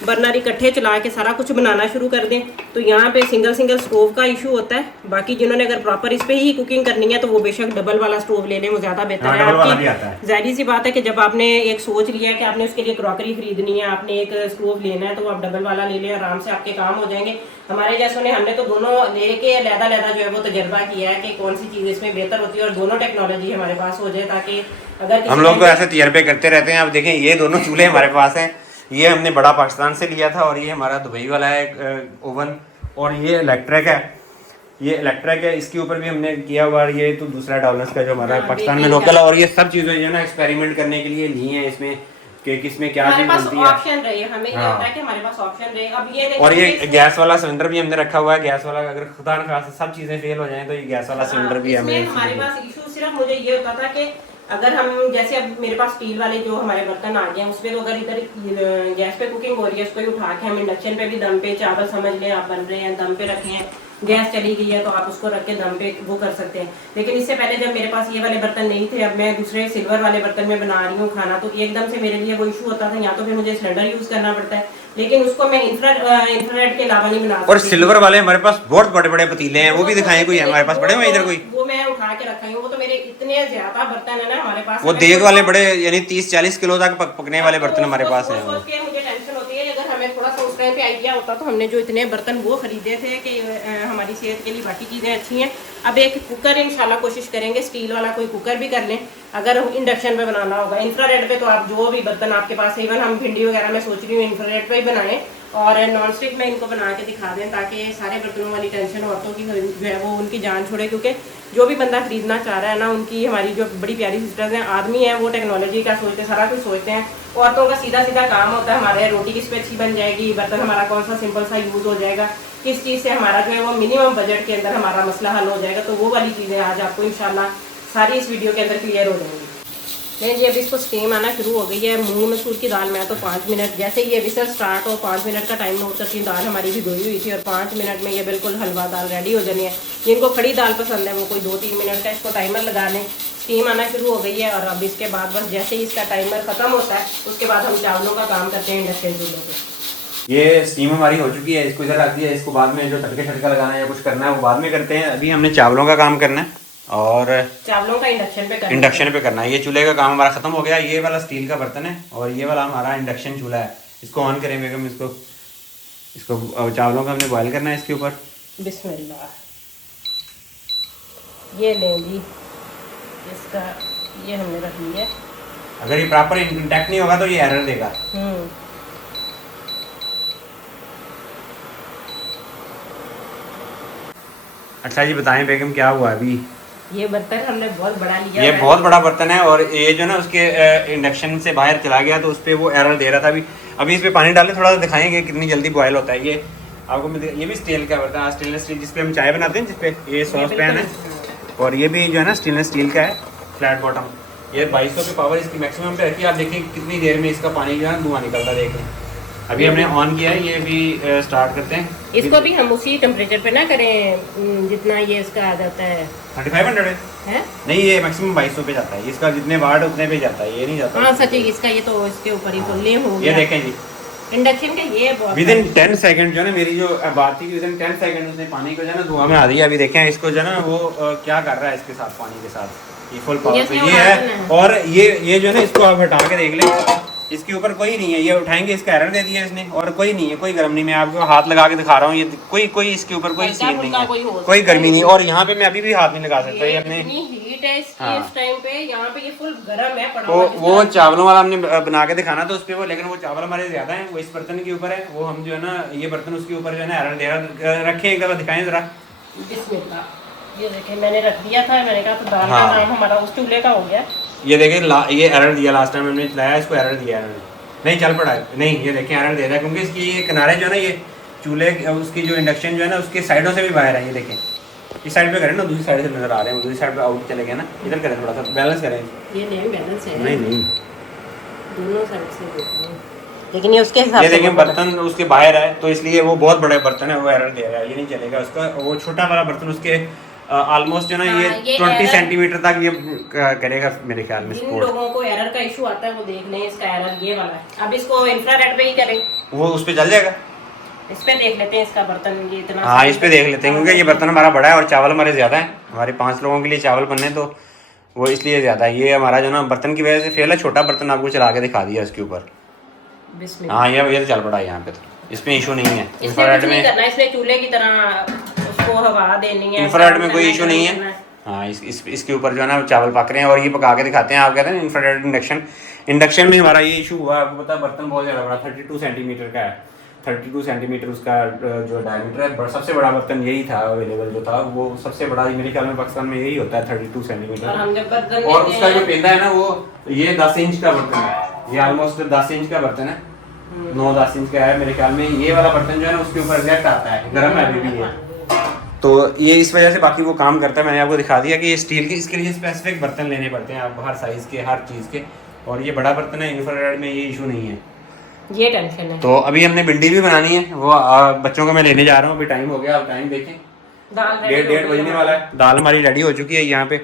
बर्नर इकट्ठे चला के सारा कुछ बनाना शुरू कर दें। तो यहाँ पे सिंगल स्टोव का इशू होता है। बाकी जिन्होंने अगर प्रॉपर इस पे ही कुकिंग करनी है तो वो बेशक डबल वाला स्टोव ले लें, वो ज़्यादा बेहतर है। आपकी जाहिर सी बात है कि जब आपने एक सोच लिया है कि आपने उसके लिए क्रॉकरी खरीदनी है, आपने एक स्टोव लेना है, तो आप डबल वाला ले लें, आराम से आपके काम हो जाएंगे। हमारे जैसों ने हमने तो दोनों लेके अलग-अलग जो है वो तजर्बा किया है कि कौन सी चीज़ इसमें बेहतर होती है और दोनों टेक्नोलॉजी हमारे पास हो जाए, ताकि अगर हम लोग तो ऐसे तजर्बे करते रहते हैं। आप देखें ये दोनों चूल्हे हमारे पास हैं, ये हमने बड़ा पाकिस्तान से लिया था और ये हमारा दुबई वाला है ओवन, और ये इलेक्ट्रिक है, ये इलेक्ट्रिक है। इसके ऊपर भी हमने किया हुआ, ये तो दूसरा डॉलर्स का जो हमारा पाकिस्तान में लोकल है। और ये सब चीज़ें जो है ना एक्सपेरिमेंट करने के लिए ली हैं इसमें कि किसमें क्या चीज़ बनती है, ऑप्शन रहे हमें ये होता है कि हमारे पास ऑप्शन रहे। अब ये और ये गैस वाला सिलेंडर भी हमने रखा हुआ है। गैस वाला अगर खुदा न खासा सब चीज़ें फेल हो जाएं तो ये गैस वाला सिलेंडर भी हमें हमारे पास इशू सिर्फ मुझे ये होता था कि अगर हम जैसे अब मेरे पास स्टील वाले जो हमारे बर्तन आ गए हैं उसमें तो अगर इधर गैस पे कुकिंग हो रही है उसको ही उठा के हम इंडक्शन पे भी दम पे चावल समझ लें आप बन रहे हैं दम पे रखे हैं, गैस चली गई है तो आप उसको रख के दम पे वो कर सकते हैं। लेकिन इससे पहले जब मेरे पास ये वाले बर्तन नहीं थे, अब मैं दूसरे सिल्वर वाले बर्तन में बना रही हूँ खाना, तो एकदम से मेरे लिए वो इशू होता था, या तो फिर मुझे सिलेंडर यूज करना पड़ता है, लेकिन उसको मैं इंफ्रारेड के अलावा नहीं बना सकती। और सिल्वर वाले हमारे पास बहुत बड़े बड़े पतीले हैं, वो भी दिखाएं कोई हमारे पास पड़े हुए इधर कोई? वो मैं उठा के रखा हूँ, वो तो मेरे इतने ज्यादा बर्तन है ना हमारे पास। वो देग वाले बड़े यानी 30-40 किलो तक पकने वाले बर्तन हमारे पास हैं। सोच के मुझे टेंशन होती है, अगर हमें थोड़ा सा उस टाइम पे आइडिया होता तो हमने जो इतने बर्तन वो खरीदे थे कि हमारी सेहत के लिए बाकी चीज़ें अच्छी हैं। अब एक कुकर इंशाल्लाह कोशिश करेंगे स्टील वाला कोई कुकर भी कर लें, अगर इंडक्शन पे बनाना होगा। इंफ्रारेड पे तो आप जो भी बर्तन आपके पास है, इवन हम भिंडी वगैरह मैं सोच रही हूँ इंफ्रारेड पे ही बनाएं और नॉन स्टिक में इनको बना के दिखा दें, ताकि सारे बर्तनों वाली टेंशन औरतों की जो है वो उनकी जान छोड़े। क्योंकि जो भी बंदा खरीदना चाह रहा है ना, उनकी हमारी जो बड़ी प्यारी सिस्टर्स हैं, आदमी हैं, वो टेक्नोलॉजी का सोचते हैं, सारा कुछ सोचते हैं। औरतों का सीधा सीधा काम होता है हमारे रोटी किस पे अच्छी बन जाएगी, बर्तन हमारा कौन सा सिंपल सा यूज़ हो जाएगा, किस चीज़ से हमारा जो है वो मिनिमम बजट के अंदर हमारा मसला हल हो जाएगा। तो वो वाली चीज़ें आज आपको इंशाल्लाह सारी इस वीडियो के अंदर क्लियर हो जाएंगी। नहीं जी, अभी इसको स्टीम आना शुरू हो गई है। मूंग मसूर की दाल मैं तो 5 मिनट, जैसे ये विसल स्टार्ट हो 5 मिनट का टाइम नोट करती हूँ। दाल हमारी भी धोई हुई थी और 5 मिनट में ये बिल्कुल हलवा दाल रेडी हो जानी है। जिनको खड़ी दाल पसंद है वो कोई 2-3 मिनट का इसको टाइमर लगा लें। स्टीम आना शुरू हो गई है और अब इसके बाद बस जैसे ही इसका टाइमर ख़त्म होता है उसके बाद हम चावलों का काम करते हैं इंडक्शन चूल्हे पे। ये स्टीम हमारी हो चुकी है, इसको इधर रख दिया। इसको बाद में जो तड़का लगाना है या कुछ करना है वो बाद में करते हैं। अभी हमने चावलों का काम करना है और चावलों का इंडक्शन पे करना है। ये चूल्हे का काम हमारा खत्म हो गया। ये वाला स्टील का बर्तन है और ये वाला हमारा इंडक्शन चूल्हा है। इसको ऑन करें बेगम, इसको चावलों का हमने बॉयल करना है इसके ऊपर। बिस्मिल्लाह, ये लें जी, इसका ये हमने रख लिया। अगर ये प्रॉपर इंटैक्ट नहीं होगा तो ये एरर देगा। अच्छा जी बताएं बेगम क्या हुआ अभी? ये बर्तन हमने बहुत बड़ा लिया, ये बहुत बड़ा बर्तन है और ये जो ना उसके इंडक्शन से बाहर चला गया तो उस पर वो एरर दे रहा था। अभी इस पे पानी डालें, थोड़ा सा दिखाएंगे कितनी जल्दी बॉयल होता है। ये आपको ये भी स्टील का बर्तन है, स्टेनलेस स्टील जिसपे हम चाय बनाते हैं, जिसपे ये सॉस पैन है। और ये भी जो है ना स्टेनलेस स्टील का है, फ्लैट बॉटम। ये 2200 की पावर इसकी मैक्सिमम पे रखी है। आप देखिए कितनी देर में इसका पानी जो है धुआं निकलता है, देख लें। अभी हमने ऑन किया है, ये भी स्टार्ट करते हैं। इसको भी हम उसी टेम्परेचर पे ना करें जितना ये इसका आ जाता है। 3500 है? नहीं, ये मैक्सिमम 2200 पे जाता है। इसका जितने वाट उतने पे जाता है, ये नहीं जाता। हाँ सच है, इसका ये तो इसके ऊपर ही तो ले हो ये देखें जी, इंडक्शन का ये बहुत विद इन 10 सेकंड जो है ना, मेरी जो बात थी कि विद इन 10 सेकंड उसने पानी को जो है ना धुआं में आ दिया। अभी देखें इसको जो है ना वो क्या कर रहा है इसके साथ, पानी के साथ ये फुल पावर पे ये है। और ये जो है ना इसको आप हटा के देख लें, इसके ऊपर कोई नहीं है, ये उठाएंगे इसका एरर दे दिया इसने, और कोई नहीं है, कोई गर्म नहीं। मैं आपको हाथ लगा के दिखा रहा हूँ, ये कोई इसके ऊपर कोई सीन नहीं है, कोई गर्मी नहीं। और यहाँ पे मैं अभी भी हाथ नहीं लगा सकता, ये अपने हीट है इसकी इस टाइम पे, यहाँ पे ये फुल गर्म है पड़ा तो वो चावलों वाला हमने बना के दिखाना था उस पे वो, लेकिन वो चावल हमारे ज्यादा हैं, वो इस बर्तन के ऊपर है, वो हम जो है ना ये बर्तन उसके ऊपर जो है ना एरर दे रखे, एक बार दिखाएं जरा। बिस्मिल्लाह, ये देखिए मैंने रख दिया था, मैंने कहा तो दाल का काम हमारा उस चूल्हे का हो गया। ये देखें ये एरर दिया, लास्ट टाइम हमने चलाया इसको एरर दिया, नहीं चल पड़ा है, नहीं ये देखें एरर दे रहा है, क्योंकि इसकी ये किनारे जो है ना ये चूल्हे उसकी जो इंडक्शन जो है ना उसके साइडों से भी बाहर है। ये देखें इस साइड पे करें ना, दूसरी साइड से नजर आ रहे हैं, दूसरी साइड पे आउट चले गए ना, इधर करें थोड़ा सा बैलेंस करें। ये नहीं बैलेंस है, नहीं दोनों साइड से देखिए, लेकिन ये उसके हिसाब से, ये देखें बर्तन उसके बाहर है तो इसलिए वो बहुत बड़े बर्तन है वो एरर दे रहा है, ये नहीं चलेगा उसका। वो छोटा वाला बर्तन उसके ऑलमोस्ट जो ना ये 20 सेंटीमीटर तक ये करेगा मेरे ख्याल में जिन सपोर्ट। लोगों को एरर का इशू आता है वो देख लें, इसका एरर ये वाला है। अब इसको इंफ्रारेड पे ही करें, वो उस पे चल जाएगा, इस पे देख लेते हैं इसका बर्तन ये इतना। हाँ इस पे देख लेते हैं, क्योंकि ये बर्तन हमारा बड़ा है और चावल हमारे ज़्यादा है, हमारे 5 लोगों के लिए चावल बनने, तो वो इसलिए ज़्यादा है। ये हमारा जो ना बर्तन की वजह से फेल है, छोटा बर्तन आपको चला के दिखा दिया इसके ऊपर। हाँ ये तो चल पड़ा है यहाँ पे, तो इसमें इशू नहीं है। इंफ्रारेड में करना, इसमें चूल्हे की तरह उसको हवा देनी है, इंफ्रारेड में कोई इशू नहीं है। हाँ इसके ऊपर जो है ना चावल पक रहे हैं और ये पका के दिखाते हैं। आप कहते हैं इंफ्रारेड इंडक्शन में हमारा ये इशू हुआ, आपको पता है बर्तन बहुत ज़्यादा बड़ा 32 सेंटीमीटर का है, 32 सेंटीमीटर उसका जो डायमीटर है। सबसे बड़ा बर्तन यही था अवेलेबल जो था, वो सबसे बड़ा मेरे ख्याल में पाकिस्तान में यही होता है 32 सेंटीमीटर। और उसका जो पेंदा है ना वो ये 10 इंच का बर्तन है, ये ऑलमोस्ट 10 इंच का बर्तन है, 9-10 इंच का है मेरे ख्याल में। ये वाला बर्तन जो है ना उसके ऊपर रिजेक्ट आता है, गर्म है अभी भी ये, तो ये इस वजह से बाकी वो काम करता है। मैंने आपको दिखा दिया कि ये स्टील की, इसके लिए स्पेसिफिक बर्तन लेने पड़ते हैं आप, हर साइज़ के हर चीज़ के, और ये बड़ा बर्तन है। इंफ्रारेड में ये इशू नहीं है, ये टेंशन है। तो अभी हमने भिंडी भी बनानी है, वो बच्चों को मैं लेने जा रहा हूँ, अभी टाइम हो गया, आप टाइम देखें, दाल 1:30 बजने वाला है। दाल हमारी रेडी हो चुकी है यहाँ पे,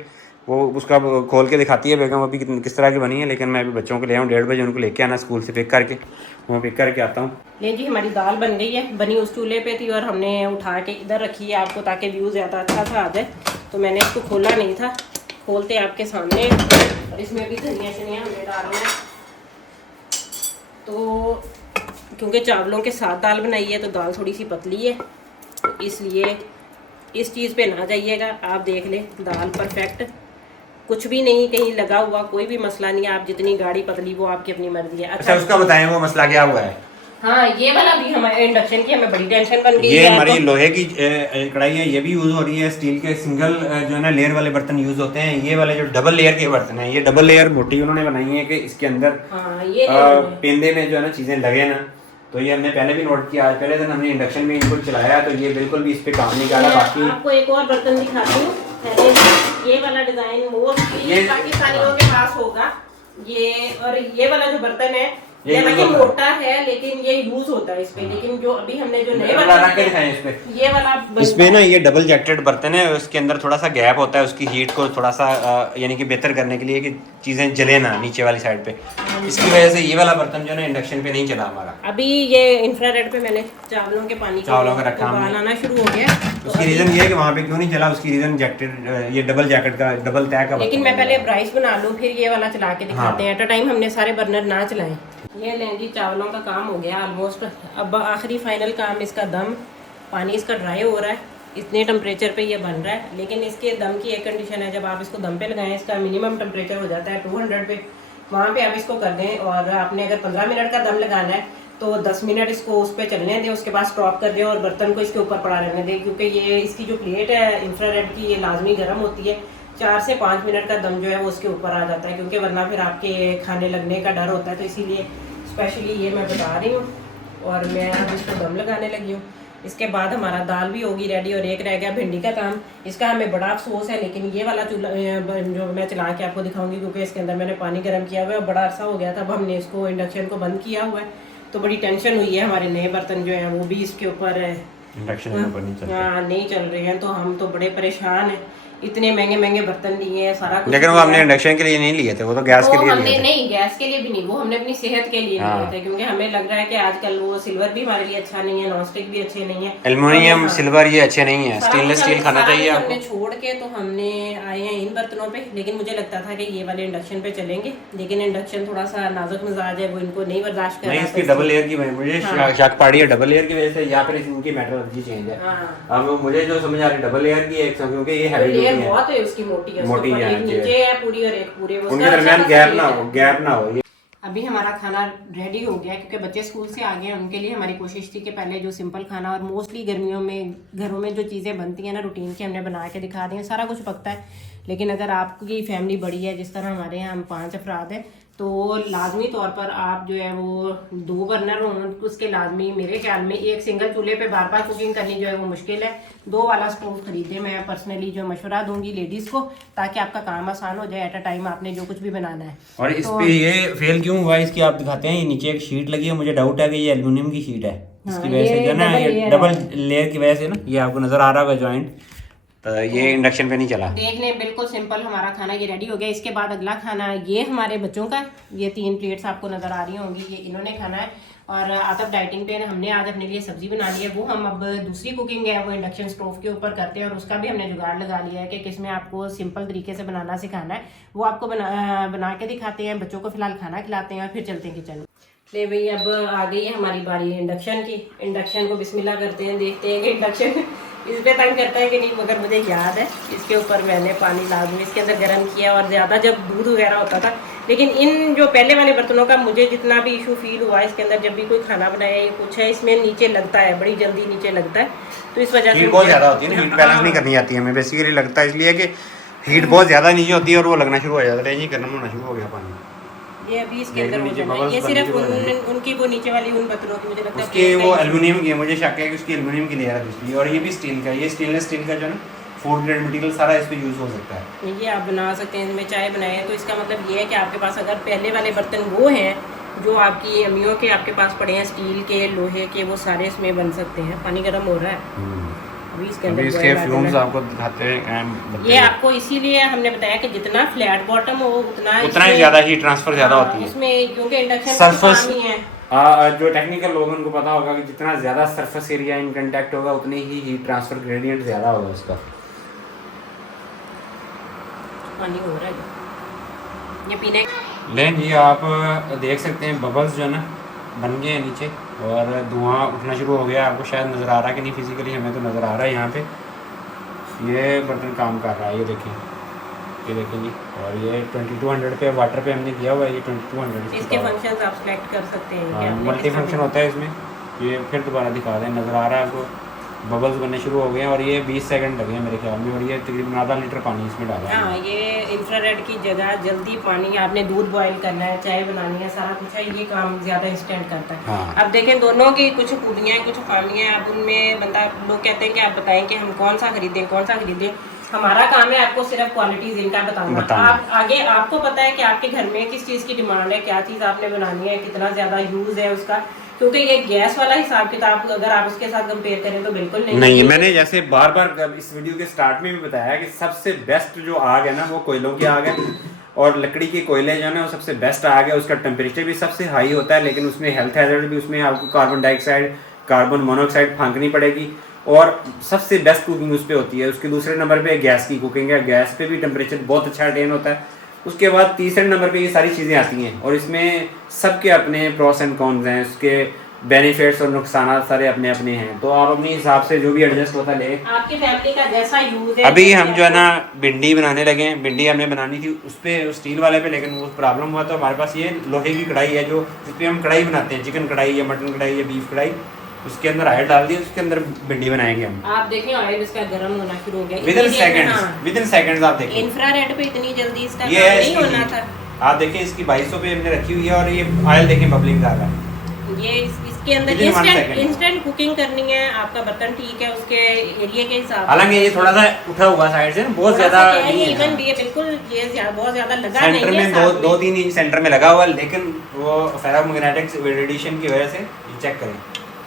वो उसका खोल के दिखाती है बेगम अभी किस तरह की बनी है, लेकिन मैं अभी बच्चों को ले आऊँ, 1:30 बजे उनको लेके आना स्कूल से पिक करके, मैं पिक करके आता हूँ। ले जी हमारी दाल बन गई है, बनी उस चूल्हे पे थी और हमने उठा के इधर रखी है आपको, ताकि व्यू ज़्यादा अच्छा सा आ जाए, तो मैंने इसको खोला नहीं था, खोलते आपके सामने। और इसमें भी धनिया शनिया हमने डालना है, तो क्योंकि चावलों के साथ दाल बनाई है तो दाल थोड़ी सी पतली है, तो इसलिए इस चीज़ पे ना जाइएगा, आप देख लें दाल परफेक्ट, कुछ भी नहीं कहीं लगा हुआ, कोई भी मसला नहीं है। आप जितनी गाढ़ी पतली वो आपकी अपनी मर्जी है। अच्छा उसका बताएं वो मसला क्या हुआ है। हाँ ये वाला भी हमारे इंडक्शन की हमें बड़ी टेंशन बन गई है। ये हमारी लोहे की कढ़ाई है, ये भी यूज हो रही है। स्टील के सिंगल जो है ना लेयर वाले बर्तन यूज होते हैं, ये वाले जो डबल लेयर के बर्तन हैं, ये डबल लेयर मोटी उन्होंने बनाई है कि इसके अंदर पेंदे में जो है ना चीजें लगे ना, तो ये हमने पहले भी नोट किया। आज पहले दिन हमने इंडक्शन में इनको चलाया तो ये बिल्कुल भी इस पे काम नहीं कर रहा। बाकी आपको एक और बर्तन दिखाती हूँ, ये वाला डिजाइन मोस्टली पाकिस्तानियों के पास होगा ये, और ये वाला जो बर्तन है ये मोटा है लेकिन ये यूज होता है इस पे, लेकिन जो अभी हमने जो नए बर्तन ये वाला इसमें ना ये डबल जैकेटेड बर्तन है, उसके अंदर थोड़ा सा गैप होता है उसकी हीट को थोड़ा सा यानी कि बेहतर करने के लिए कि चीजें जले ना नीचे वाली साइड पे, इसकी वजह से ये वाला बर्तन जो है ना इंडक्शन पे नहीं चला हमारा। अभी ये इंफ्रारेड पे मैंने चावलों के पानी का रखा आना शुरू हो गया, उसकी रीजन ये है कि वहाँ पे क्यों नहीं चला, उसकी रीजन जैकेटेड ये डबल जैकेट का डबल तय का। लेकिन मैं पहले राइस बना लूँ फिर ये वाला चला के दिखाते हैं। एट अ टाइम हमने सारे बर्नर ना चलाएं। ये लें जी चावलों का काम हो गया ऑलमोस्ट, अब आखिरी फाइनल काम इसका दम, पानी इसका ड्राई हो रहा है, इतने टेम्परेचर पे ये बन रहा है। लेकिन इसके दम की एक कंडीशन है, जब आप इसको दम पे लगाएं इसका मिनिमम टेम्परेचर हो जाता है 200 पे, वहाँ पे आप इसको कर दें। और आपने अगर 15 मिनट का दम लगाना है तो 10 मिनट इसको उस पर चलने दें, उसके बाद स्टॉप कर दें और बर्तन को इसके ऊपर पड़ा रहने दें, क्योंकि ये इसकी जो प्लेट है इंफ्रारेड की ये लाजमी गर्म होती है। 4 से 5 मिनट का दम जो है वो उसके ऊपर आ जाता है, क्योंकि वरना फिर आपके खाने लगने का डर होता है, तो इसीलिए स्पेशली ये मैं बता रही हूँ। और मैं अब इसको दम लगाने लगी हूँ। इसके बाद हमारा दाल भी होगी रेडी और एक रह गया भिंडी का काम। इसका हमें बड़ा अफसोस है, लेकिन ये वाला चूल्हा जो मैं चला के आपको दिखाऊंगी, क्योंकि इसके अंदर मैंने पानी गर्म किया हुआ है, बड़ा अरसा हो गया था। अब हमने इसको इंडक्शन को बंद किया हुआ है, तो बड़ी टेंशन हुई है। हमारे नए बर्तन जो हैं वो भी इसके ऊपर इंडक्शन के ऊपर नहीं चल रहे, नहीं चल रहे हैं, तो हम तो बड़े परेशान हैं। इतने महंगे महंगे बर्तन लिए हैं, सारा कुछ लेकिन वो लिया हमने है। इंडक्शन के लिए नहीं लिए थे, वो तो गैस के लिए हमने लिए थे। नहीं, गैस के लिए भी नहीं, वो हमने अपनी सेहत के लिए लिए थे, क्योंकि हमें लग रहा है कि आजकल वो सिल्वर भी हमारे लिए अच्छा नहीं है, नॉनस्टिक भी अच्छे नहीं है, एल्युमिनियम सिल्वर ये अच्छे नहीं है, स्टेनलेस स्टील खाना चाहिए हमने आपको। छोड़ के तो हमने आए हैं इन बर्तनों पे। लेकिन मुझे लगता था कि ये वाले इंडक्शन पे चलेंगे, लेकिन इंडक्शन थोड़ा सा नाजुक मिजाज है, वो इनको नहीं बर्दाश्त कर नहीं, रहा इसकी था। डबल लेयर की वजह मुझे शक पड़ी है, डबल लेयर की वजह से, या फिर इनकी मेट्रोलॉजी चेंज है। अब मुझे जो समझ आ रही है डबल लेयर की है, क्योंकि ये हैवी लेयर है, बहुत है उसकी, मोटी है, मोटी है, एक नीचे है पूरी और एक पूरे, उनके दरमियान गैप ना हो। अभी हमारा खाना रेडी हो गया, क्योंकि बच्चे स्कूल से आ गए हैं, उनके लिए हमारी कोशिश थी कि पहले जो सिंपल खाना, और मोस्टली गर्मियों में घरों में जो चीज़ें बनती हैं ना रूटीन की, हमने बना के दिखा दी हैं, सारा कुछ पकता है। लेकिन अगर आपकी फैमिली बड़ी है, जिस तरह हमारे यहाँ हम 5 अफराद हैं, तो लाजमी तौर पर आप जो है वो 2 बर्नर हों, उसके लाजमी मेरे ख्याल में एक सिंगल चूल्हे पे बार बार कुकिंग करनी जो है वो मुश्किल है। 2 वाला स्टोव खरीदे, मैं पर्सनली जो मशवरा दूंगी लेडीज़ को, ताकि आपका काम आसान हो जाए, एट अ टाइम आपने जो कुछ भी बनाना है। और इस पे ये फेल क्यों हुआ इसकी आप दिखाते हैं। ये नीचे एक शीट लगी है, मुझे डाउट है कि ये एल्युमिनियम की शीट है, इसकी वजह से जो ना ये डबल लेयर की वजह से ना, ये आपको नजर आ रहा होगा जॉइंट, तो ये इंडक्शन पे नहीं चला। देख लें, बिल्कुल सिंपल हमारा खाना ये रेडी हो गया। इसके बाद अगला खाना ये हमारे बच्चों का, ये 3 प्लेट्स आपको नजर आ रही होंगी, ये इन्होंने खाना है। और आतफ डाइटिंग पे हमने आज अपने लिए सब्जी बना ली है, वो हम अब दूसरी कुकिंग है वो इंडक्शन स्टोव के ऊपर करते हैं, और उसका भी हमने जुगाड़ लगा लिया है कि किसमें आपको सिंपल तरीके से बनाना सिखाना है, वो आपको बना के दिखाते हैं, बच्चों को फिलहाल खाना खिलाते हैं और फिर चलते हैं किचन में। ले भाई, अब आ गई है हमारी बारी इंडक्शन की। इंडक्शन को बिस्मिल्लाह करते हैं, देखते हैं कि इंडक्शन इस पे तंग करता है कि नहीं। मगर मुझे याद है इसके ऊपर मैंने पानी लाजमी इसके अंदर गर्म किया, और ज़्यादा जब दूध वगैरह होता था। लेकिन इन जो पहले वाले बर्तनों का मुझे जितना भी इशू फील हुआ इसके अंदर, जब भी कोई खाना बनाया या कुछ है, इसमें नीचे लगता है, बड़ी जल्दी नीचे लगता है, तो इस वजह से हीट बहुत ज़्यादा होती है ना, हीट बैलेंस नहीं करनी आती है हमें बेसिकली, लगता है इसलिए कि हीट बहुत ज़्यादा नीचे होती है और वो लगना शुरू हो जाता है। ये गर्म होना शुरू हो गया पानी, ये अभी इसके अंदर हो जाना है। ये सिर्फ उनकी वो नीचे वाली उन बर्तनों की मुझे लगता है उसके वो एल्युमिनियम की है, मुझे शक है कि उसकी एल्युमिनियम की लेयर है दूसरी, और ये भी स्टील का, ये स्टेनलेस स्टील का जो है ना फूड ग्रेड मटेरियल सारा इस पे यूज हो सकता है। ये आप बना सकते हैं, इसमें चाय बनाए हैं, तो इसका मतलब ये है कि आपके पास अगर पहले वाले बर्तन वो हैं जो आपकी अम्मियों के आपके पास पड़े हैं, स्टील के, लोहे के, वो सारे इसमें बन सकते हैं। पानी गर्म हो रहा है अभी इसके अंदर, इसके फ्यूम्स आपको दिखाते हैं। ये आपको इसीलिए हमने बताया कि जितना फ्लैट बॉटम हो उतना ही ज़्यादा हीट ट्रांसफर ज़्यादा होती है इसमें, क्योंकि इंडक्शन सरफेस काम ही है। जो टेक्निकल लोगों को पता होगा कि जितना ज़्यादा सरफेस एरिया इन कंटेक्ट होगा उतनी ही हीट ट्रांसफर ग्रेडियंट ज़्यादा होगा उसका। पानी हो रहा है ये पीने। लेकिन जी आप देख सकते हैं बबल्स जो है ना बन गए हैं नीचे, और धुआं उठना शुरू हो गया। आपको शायद नज़र आ रहा है कि नहीं, फिजिकली हमें तो नज़र आ रहा है। यहाँ पे ये बर्तन काम कर रहा है, ये देखें जी। और ये 2200 पे वाटर पे हमने किया हुआ है, ये 2200 इसके फंक्शंस आप सेलेक्ट कर सकते हैं। हाँ, मल्टी फंक्शन होता है इसमें। ये फिर दोबारा दिखा दें, नज़र आ रहा है आपको, बबल्स बनने शुरू हो गए हैं, और ये 20 सेकंड लगे हैं मेरे ख्याल में, और ये तकरीबन आधा लीटर पानी इसमें डाला है। हाँ, ये इंफ्रारेड की जगह जल्दी पानी, आपने दूध बॉईल करना है, चाय बनानी है, सारा कुछ है, ये काम ज़्यादा इंस्टेंट करता है। हाँ। अब देखें, दोनों की कुछ खूबियाँ हैं, कुछ खामियाँ हैं। अब उनमें बंदा, लोग कहते हैं कि आप बताएं कि हम कौन सा खरीदें। हमारा काम है आपको सिर्फ क्वालिटीज इनका बताना। आप आगे, आपको पता है कि आपके घर में किस चीज़ की डिमांड है, क्या चीज़ आपने बनानी है, कितना ज़्यादा यूज़ है उसका, क्योंकि ये गैस वाला हिसाब किताब अगर आप उसके साथ कंपेयर करें तो बिल्कुल नहीं। मैंने जैसे बार बार इस वीडियो के स्टार्ट में भी बताया कि सबसे बेस्ट जो आग है ना वो कोयलों की आग है, और लकड़ी के कोयले जो है ना वो सबसे बेस्ट आग है। उसका टेम्परेचर भी सबसे हाई होता है, लेकिन उसमें हेल्थ हैजर्ड भी, उसमें आपको कार्बन डाइऑक्साइड, कार्बन मोनोऑक्साइड फांकनी पड़ेगी, और सबसे बेस्ट कुकिंग उस पर होती है। उसके दूसरे नंबर पे गैस की कुकिंग है, गैस पे भी टेम्परेचर बहुत अच्छा अटेन होता है। उसके बाद तीसरे नंबर पे ये सारी चीज़ें आती हैं, और इसमें सबके अपने प्रोस एंड कॉन्स हैं, उसके बेनिफिट्स और नुकसान सारे अपने अपने हैं। तो आप अपने हिसाब से जो भी एडजस्ट होता ले, आपकी फैमिली का जैसा यूज है। अभी हम जो है ना भिंडी बनाने लगे हैं। भिंडी हमने बनानी थी उस पर, स्टील वाले पे, लेकिन वो प्रॉब्लम हुआ तो हमारे पास ये लोहे की कढ़ाई है, जो जिस पर हम कढ़ाई बनाते हैं, चिकन कढ़ाई या मटन कढ़ाई या बीफ कढ़ाई, उसके अंदर ऑयल डाल दिया, उसके अंदर भिंडी बनाएंगे हम। आप देखें ऑयल इसका गर्म होना शुरू हो गया विद इन सेकंड्स आप देखें। इंफ्रारेड पे इतनी जल्दी इसका ये नहीं होना था। आप देखें, इसकी 2200 पे हमने रखी हुई है, और ये ऑयल देखें बबलिंग कर रहा है। ये इसके अंदर इंस्टेंट कुकिंग करनी है, आपका बर्तन ठीक है उसके एरिया के हिसाब से। हालांकि ये थोड़ा सा उठा हुआ साइड से, बहुत ज्यादा नहीं है, इवन भी है, बिल्कुल ये बहुत ज्यादा लगा सेंटर नहीं है। में 2-3 इंच सेंटर में लगा हुआ, लेकिन वो फेरोमैग्नेटिक रेडिएशन की वजह से चेक करें,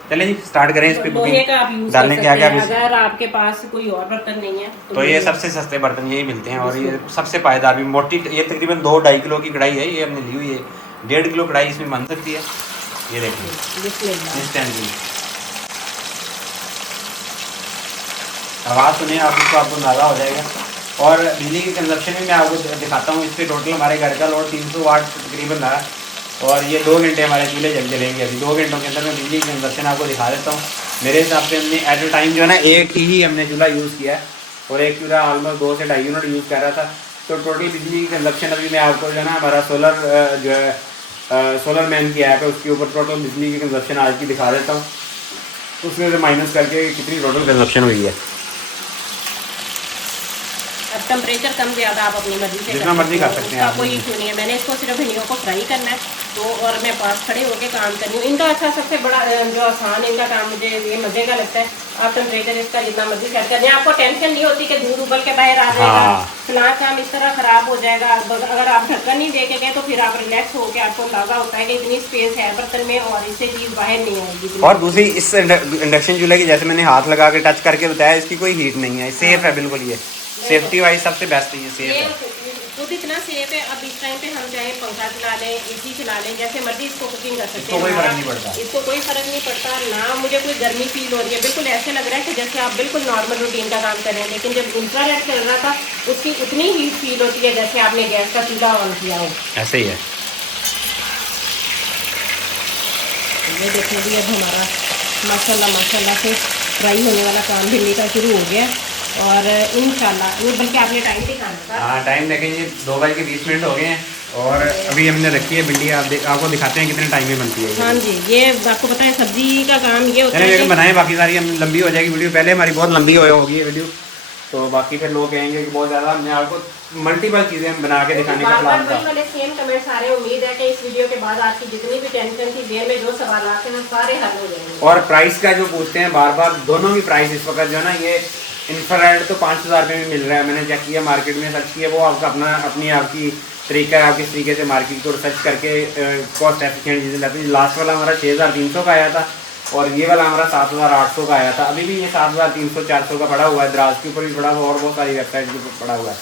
चले जी स्टार्ट करें इस पे लोहे कुकिंग का आप यूज कर डालने सकते क्या क्या हैं अगर आपके पास कोई और बर्तन नहीं है तो ये सबसे सस्ते बर्तन यही मिलते हैं और ये सबसे पायदार भी मोटी। ये तकरीबन 2-2.5 किलो की कढ़ाई है, ये हमने ली हुई है। 1.5 किलो कढ़ाई इसमें बन सकती है। ये देखिए इंस्टेंटली आवाज़ सुनिए आप, इसको आपको अंदाज़ा हो जाएगा। और बिजली की कंजप्शन भी मैं आपको दिखाता हूँ। इस पर टोटल हमारे घर का लोड 300 वाट तकरीबन रहा और ये 2 घंटे हमारे चूल्हे जल चलेंगे। अभी 2 घंटों के अंदर मैं बिजली की कंजप्शन आपको दिखा देता हूँ। मेरे हिसाब से हमने एट अ टाइम जो है ना एक ही हमने चूल्हा यूज़ किया है और एक चूल्हा ऑलमोस्ट 2 से 2.5 यूनिट यूज़ कर रहा था। तो टोटल बिजली की कंजप्शन अभी मैं आपको जो है ना हमारा सोलर जो है सोलर मैन की ऐप है उसके ऊपर टोटल बिजली की कंजप्शन आज की दिखा देता हूँ। उसमें से माइनस करके कितनी टोटल कंजप्शन हुई है। अब टेम्परेचर कम ज़्यादा आप अपनी मर्जी से जितना मर्जी कर सकते हैं आप। कोई इशू नहीं है। मैंने इसको सिर्फ भिंडियों को फ्राई करना है तो और मैं पास खड़े होकर काम कर रही हूँ। इनका अच्छा सबसे बड़ा जो आसान इनका काम मुझे ये मज़े का लगता है। आप टेम्परेचर इसका जितना मर्जी सेट कर दें, आपको टेंशन नहीं होती कि दूध उबल के बाहर आ जाएगा, फलां काम इस तरह ख़राब हो जाएगा। अगर आप ढक्कन नहीं दे के गए तो फिर आप रिलैक्स होकर आपको अंदाज़ा होता है कि इतनी स्पेस है बर्तन में और इससे चीज़ बाहर नहीं आएगी। और दूसरी इस इंडक्शन चूल्हे की जैसे मैंने हाथ लगा के टच करके बताया, इसकी कोई हीट नहीं है, सेफ है बिल्कुल। ये सेफ्टी वाइज सबसे बेस्ट है, ये सेफ है। खुद इतना सेफ है। अब इस टाइम पे हम चाहे पंखा चला लें, एसी चला लें, जैसे मर्जी इसको कुकिंग कर सकते हैं। कोई फर्क नहीं पड़ता, इसको कोई फर्क नहीं पड़ता ना। मुझे कोई गर्मी फील हो रही है, बिल्कुल ऐसे लग रहा है कि जैसे आप बिल्कुल नॉर्मल रूटीन का काम कर रहे हैं। लेकिन जब इंफ्रारेड चल रहा था उसकी उतनी हीट फील होती है जैसे आपने गैस का चूल्हा ऑन किया हो। ऐसे ही है। ये देखने भी अब हमारा माशाल्लाह से फ्राई होने वाला काम भिंडी का शुरू हो गया और इंशाल्लाह वो बल्कि आपने टाइम दिखाना था। हाँ टाइम देखें, ये 2:20 हो गए हैं और अभी हमने रखी है भिंडी। आपको दिखाते हैं कितने टाइम में बनती है। हाँ जी, ये आपको पता है सब्जी का काम ये होता है। बनाए बाकी सारी हम लंबी हो जाएगी वीडियो, पहले हमारी बहुत लंबी होगी ये वीडियो, तो बाकी फिर लोग कहेंगे कि बहुत ज़्यादा। हमने आपको मल्टीपल चीज़ें हम बना के दिखाने का प्लान था। वाले सेम कमेंट्स आ रहे हैं। उम्मीद है कि इस वीडियो के बाद आपकी जितनी भी टेंशन थी, जेल में जो सवाल आते हैं सारे हल हो जाएंगे। और प्राइस का जो पूछते हैं बार बार, दोनों की प्राइस इस वक्त जो है ना, ये इंफ्रारेड तो 5,000 रुपये में मिल रहा है। मैंने चेक किया मार्केट में, सर्च किया, वो आपका अपना आपकी तरीका है, आप किस तरीके से मार्केट को सर्च करके कॉस्ट एफिशिएंट चीज़ें लाते हैं। लास्ट वाला हमारा 6,300 का आया था और ये वाला हमारा 7,800 का आया था। अभी भी ये 7,300-400 का पड़ा हुआ है, दराज के ऊपर भी पड़ा हुआ और बहुत सारी वेबसाइट के ऊपर पड़ा हुआ है।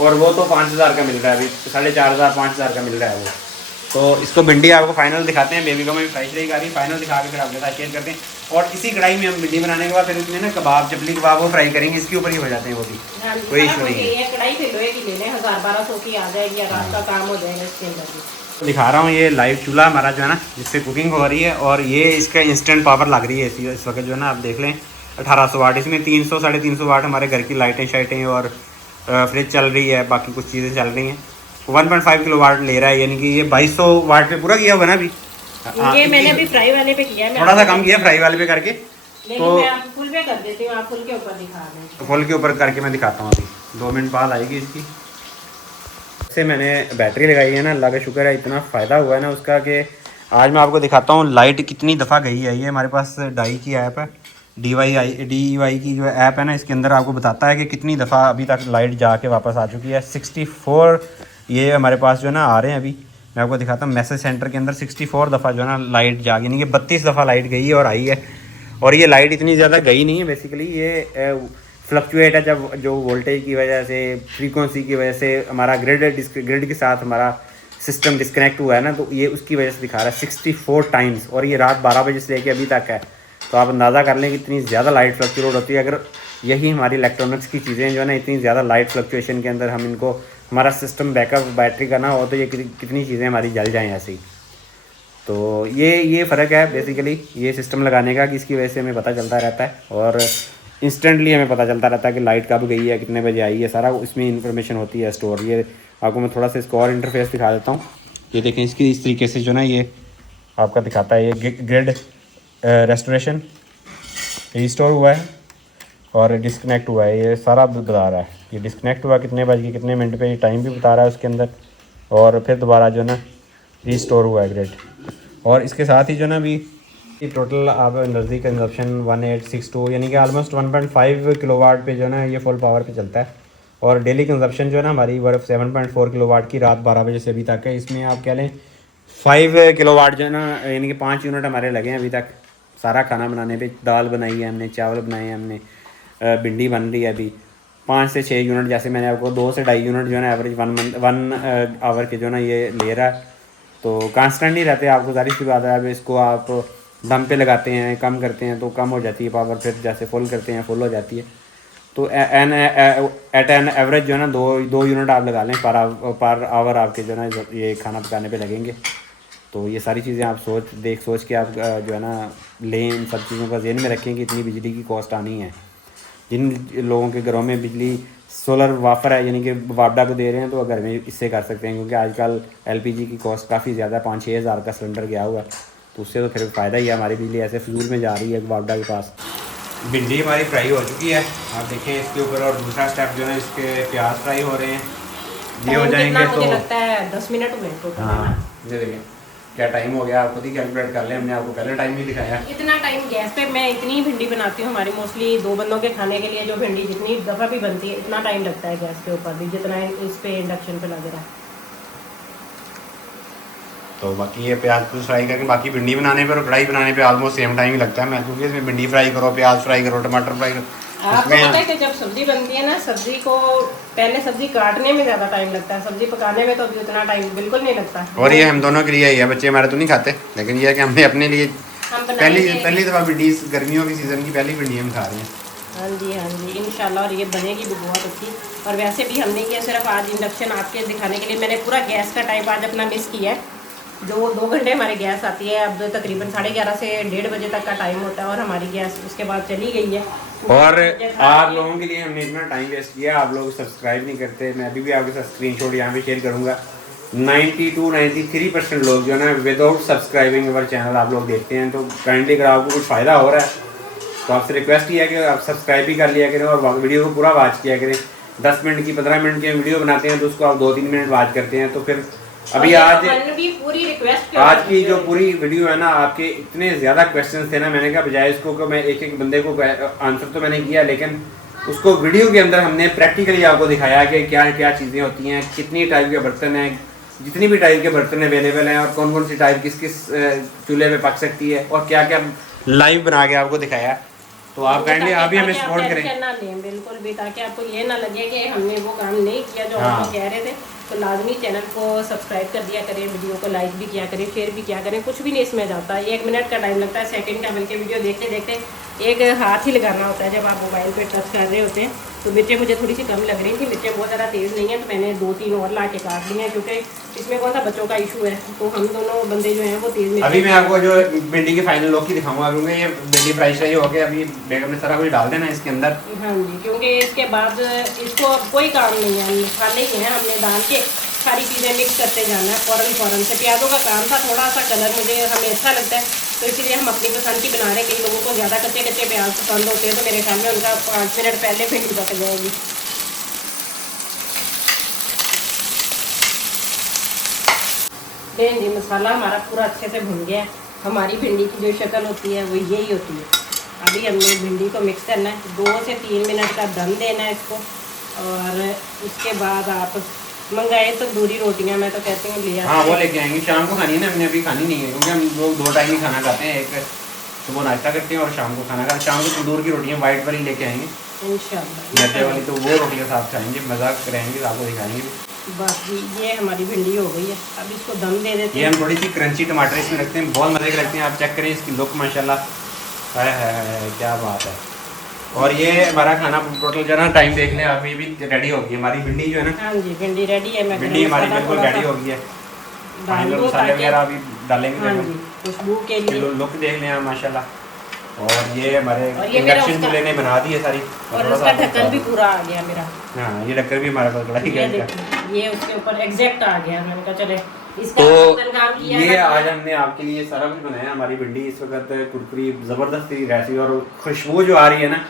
और वो तो 5,000 का मिल रहा है, अभी 4,500-5,000 का मिल रहा है वो। तो इसको भिंडी आपको फाइनल दिखाते हैं। बेबी को मैं फ्राई फ्राई करी फाइनल दिखा के फिर आपके साथ शेयर करते हैं। और इसी कढ़ाई में हम भिंडी बनाने के बाद फिर उसमें ना कबाब, चपली कबाब वो फ्राई करेंगे, इसके ऊपर ही हो जाते हैं वो भी, कोई इशू नहीं है। ये कढ़ाई फिर लोहे की ले लें, 1,000-1,200 की आ जाएगी, रात का काम हो जाएगा इसके अंदर भी। दिखा रहा हूँ ये लाइव चूल्हा हमारा जो है ना, जिससे कुकिंग हो रही है और ये इसका इंस्टेंट पावर लग रही है इस वक्त जो है ना, आप देख लें 1800 वाट। इसमें 300-350 वाट हमारे घर की लाइटें शाइटें और फ्रिज चल रही है, बाकी कुछ चीज़ें चल रही हैं। 1.5 किलो वाट ले रहा है, यानी कि ये 2200 वाट पे पूरा किया हुआ ना अभी। ये मैंने अभी फ्राई वाले पे किया है, थोड़ा सा कम किया फ्राई वाले पे करके, तो मैं फुल पे कर देती हूँ। आप फुल के ऊपर दिखा दें। फुल के ऊपर करके मैं दिखाता हूँ, अभी 2 मिनट बाद आएगी इसकी। से मैंने बैटरी लगाई है ना, अल्लाह का शुक्र है, इतना फ़ायदा हुआ है ना उसका कि आज मैं आपको दिखाता हूँ लाइट कितनी दफ़ा गई है। ये हमारे पास डाई की ऐप है, DIY की जो ऐप है ना, इसके अंदर आपको बताता है कि कितनी दफ़ा अभी तक लाइट जाके वापस आ चुकी है। 64 ये हमारे पास जो है ना आ रहे हैं। अभी मैं आपको दिखाता हूँ मैसेज सेंटर के अंदर 64 दफ़ा जो है ना लाइट जागी, यानी कि 32 दफ़ा लाइट गई है और आई है। और ये लाइट इतनी ज़्यादा गई नहीं है, बेसिकली ये फ्लक्चुएट है जब जो वोल्टेज की वजह से, फ्रीक्वेंसी की वजह से हमारा ग्रिड के साथ हमारा सिस्टम डिस्कनेक्ट हुआ है ना, तो ये उसकी वजह से दिखा रहा है 64 टाइम्स। और ये रात 12 बजे से लेके अभी तक है, तो आप अंदाज़ा कर लें कि इतनी ज़्यादा लाइट फ्लक्चुएट होती है। अगर यही हमारी इलेक्ट्रॉनिक्स की चीज़ें जो है ना, इतनी ज़्यादा लाइट फ्लक्चुएशन के अंदर हम इनको हमारा सिस्टम बैकअप बैटरी का ना हो, तो ये कितनी चीज़ें हमारी जल जाएँ ऐसे ही। तो ये फ़र्क है बेसिकली ये सिस्टम लगाने का, कि इसकी वजह से हमें पता चलता रहता है और इंस्टेंटली हमें पता चलता रहता है कि लाइट कब गई है, कितने बजे आई है, सारा इसमें इंफॉर्मेशन होती है स्टोर। ये आपको मैं थोड़ा सा इसको और इंटरफेस दिखा देता हूँ। ये देखें, इसकी इस तरीके से जो ना ये आपका दिखाता है, ये ग्रिड रेस्टोरेशन रिस्टोर हुआ है और डिस्कनेक्ट हुआ है, ये सारा बता रहा है। ये डिस्कनेक्ट हुआ कितने बज के कितने मिनट पे, ये टाइम भी बता रहा है उसके अंदर, और फिर दोबारा जो ना रिस्टोर हुआ है ग्रिड। और इसके साथ ही जो ना अभी टोटल आप एनर्जी कंजप्शन 1862 यानी कि ऑलमोस्ट 1.5 किलोवाट पे जो ना ये फुल पावर पे चलता है। और डेली कंजप्शन जो है ना हमारी 7.4 किलोवाट की रात 12 बजे से अभी तक है। इसमें आप कह लें 5 किलोवाट जो है ना, यानी कि 5 यूनिट हमारे लगे हैं अभी तक सारा खाना बनाने पे। दाल बनाई है हमने, चावल बनाए हैं हमने, भिंडी बन रही है अभी। 5 से 6 यूनिट, जैसे मैंने आपको 2 से 2.5 यूनिट जो है ना एवरेज 1 आवर के जो है ना ये ले रहा है। तो कांस्टेंट नहीं रहते, आपको ज़ाहिर सी बात है। अब इसको आप दम पे लगाते हैं, कम करते हैं तो कम हो जाती है पावर, फिर जैसे फुल करते हैं फुल हो जाती है। तो एट एन एवरेज जो है ना 2 यूनिट आप लगा लें पर आवर आपके जो है ना ये खाना पकाने पे लगेंगे। तो ये सारी चीज़ें आप सोच के आप जो है ना लें, इन सब चीज़ों का ज़हन में रखें कि इतनी बिजली की कॉस्ट आनी है। जिन लोगों के घरों में बिजली सोलर वाफर है, यानी कि वापडा को दे रहे हैं, तो घर में इससे कर सकते हैं, क्योंकि आजकल एलपीजी की कॉस्ट काफ़ी ज़्यादा है, 5-6 हज़ार का सिलेंडर गया हुआ है। तो उससे तो फिर फ़ायदा ही है, हमारी बिजली ऐसे फजूल में जा रही है वापडा के पास। भिंडी हमारी फ्राई हो चुकी है, आप देखें इसके ऊपर। और दूसरा स्टेप जो है इसके प्याज फ्राई हो रहे हैं, ये हो जाएंगे तो मुझे लगता है 10 मिनट हुए तो। हाँ, ये देखें क्या टाइम हो गया, आप खुद ही कैलकुलेट कर लें, हमने आपको पहले टाइम ही दिखाया। इतना टाइम गैस पे मैं इतनी भिंडी बनाती हूँ, हमारी मोस्टली 2 बंदों के खाने के लिए जो भिंडी जितनी दफ़ा भी बनती है, इतना टाइम लगता है गैस के ऊपर भी जितना इस पे इंडक्शन पे लग रहा है। तो बाकी ये प्याज को फ्राई करके, बाकी भिंडी बनाने पर और कढ़ाई बनाने पे ऑलमोस्ट सेम टाइम ही लगता है। मैं क्योंकि इसमें भिंडी फ्राई करो, प्याज फ्राई करो, टमाटर फ्राई करो। आपको पता है कि जब सब्जी बनती है ना, सब्जी को पहले सब्जी काटने में ज़्यादा टाइम लगता है, सब्जी पकाने में तो अभी उतना टाइम बिल्कुल नहीं लगता। और ये हम दोनों के लिए ही है, बच्चे हमारे तो नहीं खाते, लेकिन ये है कि हमने अपने लिए पहली दफ़ा भिंडी गर्मियों की सीज़न की पहली भिंडी हम खा रहे हैं। हाँ जी इंशाल्लाह, और ये बनेगी भी बहुत अच्छी। और वैसे भी हमने ये सिर्फ आज इंडक्शन आपके दिखाने के लिए मैंने पूरा गैस का टाइम आज अपना मिस किया है। जो 2 घंटे हमारी गैस आती है, अब तकरीबन 11:30 से 1:30 बजे तक का टाइम होता है, और हमारी गैस उसके बाद चली गई है। और आप लोगों के लिए हमने इतना टाइम वेस्ट किया, आप लोग सब्सक्राइब नहीं करते। मैं अभी भी आपके साथ स्क्रीनशॉट यहाँ पे शेयर करूँगा। 92-93% लोग जो है ना विदाउट सब्सक्राइबिंग अवर चैनल आप लोग देखते हैं। तो काइंडली अगर आपको कुछ फ़ायदा हो रहा है तो आपसे रिक्वेस्ट ही है कि आप सब्सक्राइब भी कर लिया करें और वीडियो को पूरा वॉच किया करें। 10 मिनट की 15 मिनट की वीडियो बनाते हैं तो उसको आप 2-3 मिनट वॉच करते हैं। तो फिर अभी आज की जो पूरी वीडियो है ना, आपके इतने ज़्यादा क्वेश्चंस थे ना, मैंने कहा बजाय इसको कि मैं एक बंदे को आंसर तो मैंने किया, लेकिन उसको वीडियो के अंदर हमने प्रैक्टिकली आपको दिखाया कि क्या क्या चीज़ें होती हैं, कितनी टाइप के बर्तन हैं, जितनी भी टाइप के बर्तन अवेलेबल हैं, और कौन कौन सी टाइप किस किस चूल्हे पे पक सकती है, और क्या क्या लाइव बना के आपको दिखाया। तो आप काइंडली आप भी हमें सपोर्ट करें। ना लें बिल्कुल भी, ताकि आपको ये ना लगे कि हमने वो काम नहीं किया जो आप कह रहे थे। तो लाजमी चैनल को सब्सक्राइब कर दिया करें, वीडियो को लाइक भी किया करें, शेयर भी किया करें। कुछ भी नहीं इसमें जाता है, 1 मिनट का टाइम लगता है, सेकंड का, बल्कि वीडियो देखते देखते एक हाथ ही लगाना होता है जब आप मोबाइल पे टच कर रहे होते हैं। तो मिर्चें मुझे थोड़ी सी कम लग रही थी, मिर्चें बहुत ज़्यादा तेज़ नहीं है, तो मैंने 2-3 और ला के काट ली हैं, क्योंकि इसमें कौन सा बच्चों का इशू है। तो हम दोनों बंदे जो हैं वो तेज़। अभी मैं आपको जो भिंडी की फाइनल लुक ही दिखाऊंगा, क्योंकि ये भिंडी फ्राई श्राई हो गया। अभी बेगम ने सारा कुछ डाल देना इसके अंदर। हाँ जी, क्योंकि इसके बाद इसको अब कोई काम नहीं है, मसाले ही हैं, हमने डाल के सारी चीज़ें मिक्स करते जाना है फ़ौरन से। प्याज़ों का काम था, थोड़ा सा कलर हमें अच्छा लगता है, तो इसीलिए हम अपनी पसंद की बना रहे हैं। कई लोगों को ज़्यादा कच्चे कच्चे प्याज पसंद होते हैं, तो मेरे ख्याल में उनका 5 मिनट पहले भिंडी पक जाएगी। जी मसाला हमारा पूरा अच्छे से भुन गया है। हमारी भिंडी की जो शक्ल होती है वो यही होती है। अभी हमने भिंडी को मिक्स करना है, 2 से 3 मिनट का दम देना है इसको, और उसके बाद आप मंगाए तो तंदूरी रोटियां, मैं तो कहती हूँ लिया। हाँ, वो लेके आएंगे, शाम को खानी है ना, हमने अभी खानी नहीं है, क्योंकि हम लोग 2 टाइम ही खाना खाते हैं। एक सुबह नाश्ता करते हैं और शाम को खाना खाते हैं। शाम को तंदूर की रोटियाँ वाइट वाली लेके आएंगे इंशाल्लाह, मैदे वाली, तो वो रोटियाँ साथ खाएंगे, मजाक करेंगे, आपको दिखाएंगे। बाकी ये हमारी भिंडी हो गई है, अब इसको दम दे देते हैं। ये हम थोड़ी सी क्रंची टमाटर इसमें रखते हैं, बहुत मज़े के लगते हैं। आप चेक करें इसकी लुक, माशाल्लाह है क्या बात है। और ये हमारा खाना टोटल जो है ना, टाइम देख लें आप, ये भी रेडी हो गई हमारी भिंडी जो है ना। हाँ जी, भिंडी रेडी है। मैं भिंडी हमारी बिल्कुल रेडी हो गई है, मसाले वगैरह अभी डालेंगे। हाँ जी, खुशबू के लिए लुक देख लें आप माशाल्लाह। और ये हमारे इंडक्शन चूल्हे ने बना दी है सारी, और उसका ढक्कन भी पूरा आ गया मेरा। हाँ, ये ढक्कन भी हमारे पास कढ़ाई का, ये उसके ऊपर एग्जैक्ट आ गया। मैंने कहा चले तो ये आज हमने आपके लिए सारा कुछ बनाया। हमारी भिंडी इस वक्त कुरकुरी ज़बरदस्त रहती है, और खुशबू जो आ रही है ना,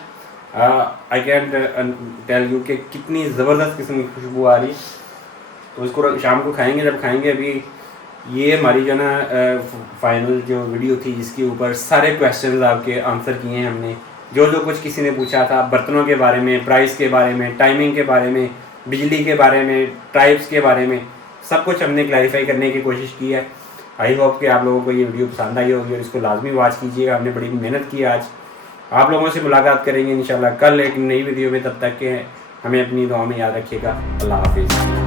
आई कैन टेल यू कि कितनी ज़बरदस्त किस्म की खुशबू आ रही है। तो इसको शाम को खाएंगे, जब खाएंगे। अभी ये हमारी जो ना फाइनल जो वीडियो थी, जिसके ऊपर सारे क्वेश्चंस आपके आंसर किए हैं हमने, जो कुछ किसी ने पूछा था, बर्तनों के बारे में, प्राइस के बारे में, टाइमिंग के बारे में, बिजली के बारे में, ट्राइब्स के बारे में, सब कुछ हमने क्लैरिफाई करने की कोशिश की है। आई होप कि आप लोगों को ये वीडियो पसंद आई होगी और इसको लाजमी वॉच कीजिएगा। हमने बड़ी मेहनत की आज। आप लोगों से मुलाकात करेंगे इंशाल्लाह कल एक नई वीडियो में। तब तक के हमें अपनी दुआ में याद रखिएगा। अल्लाह हाफिज़।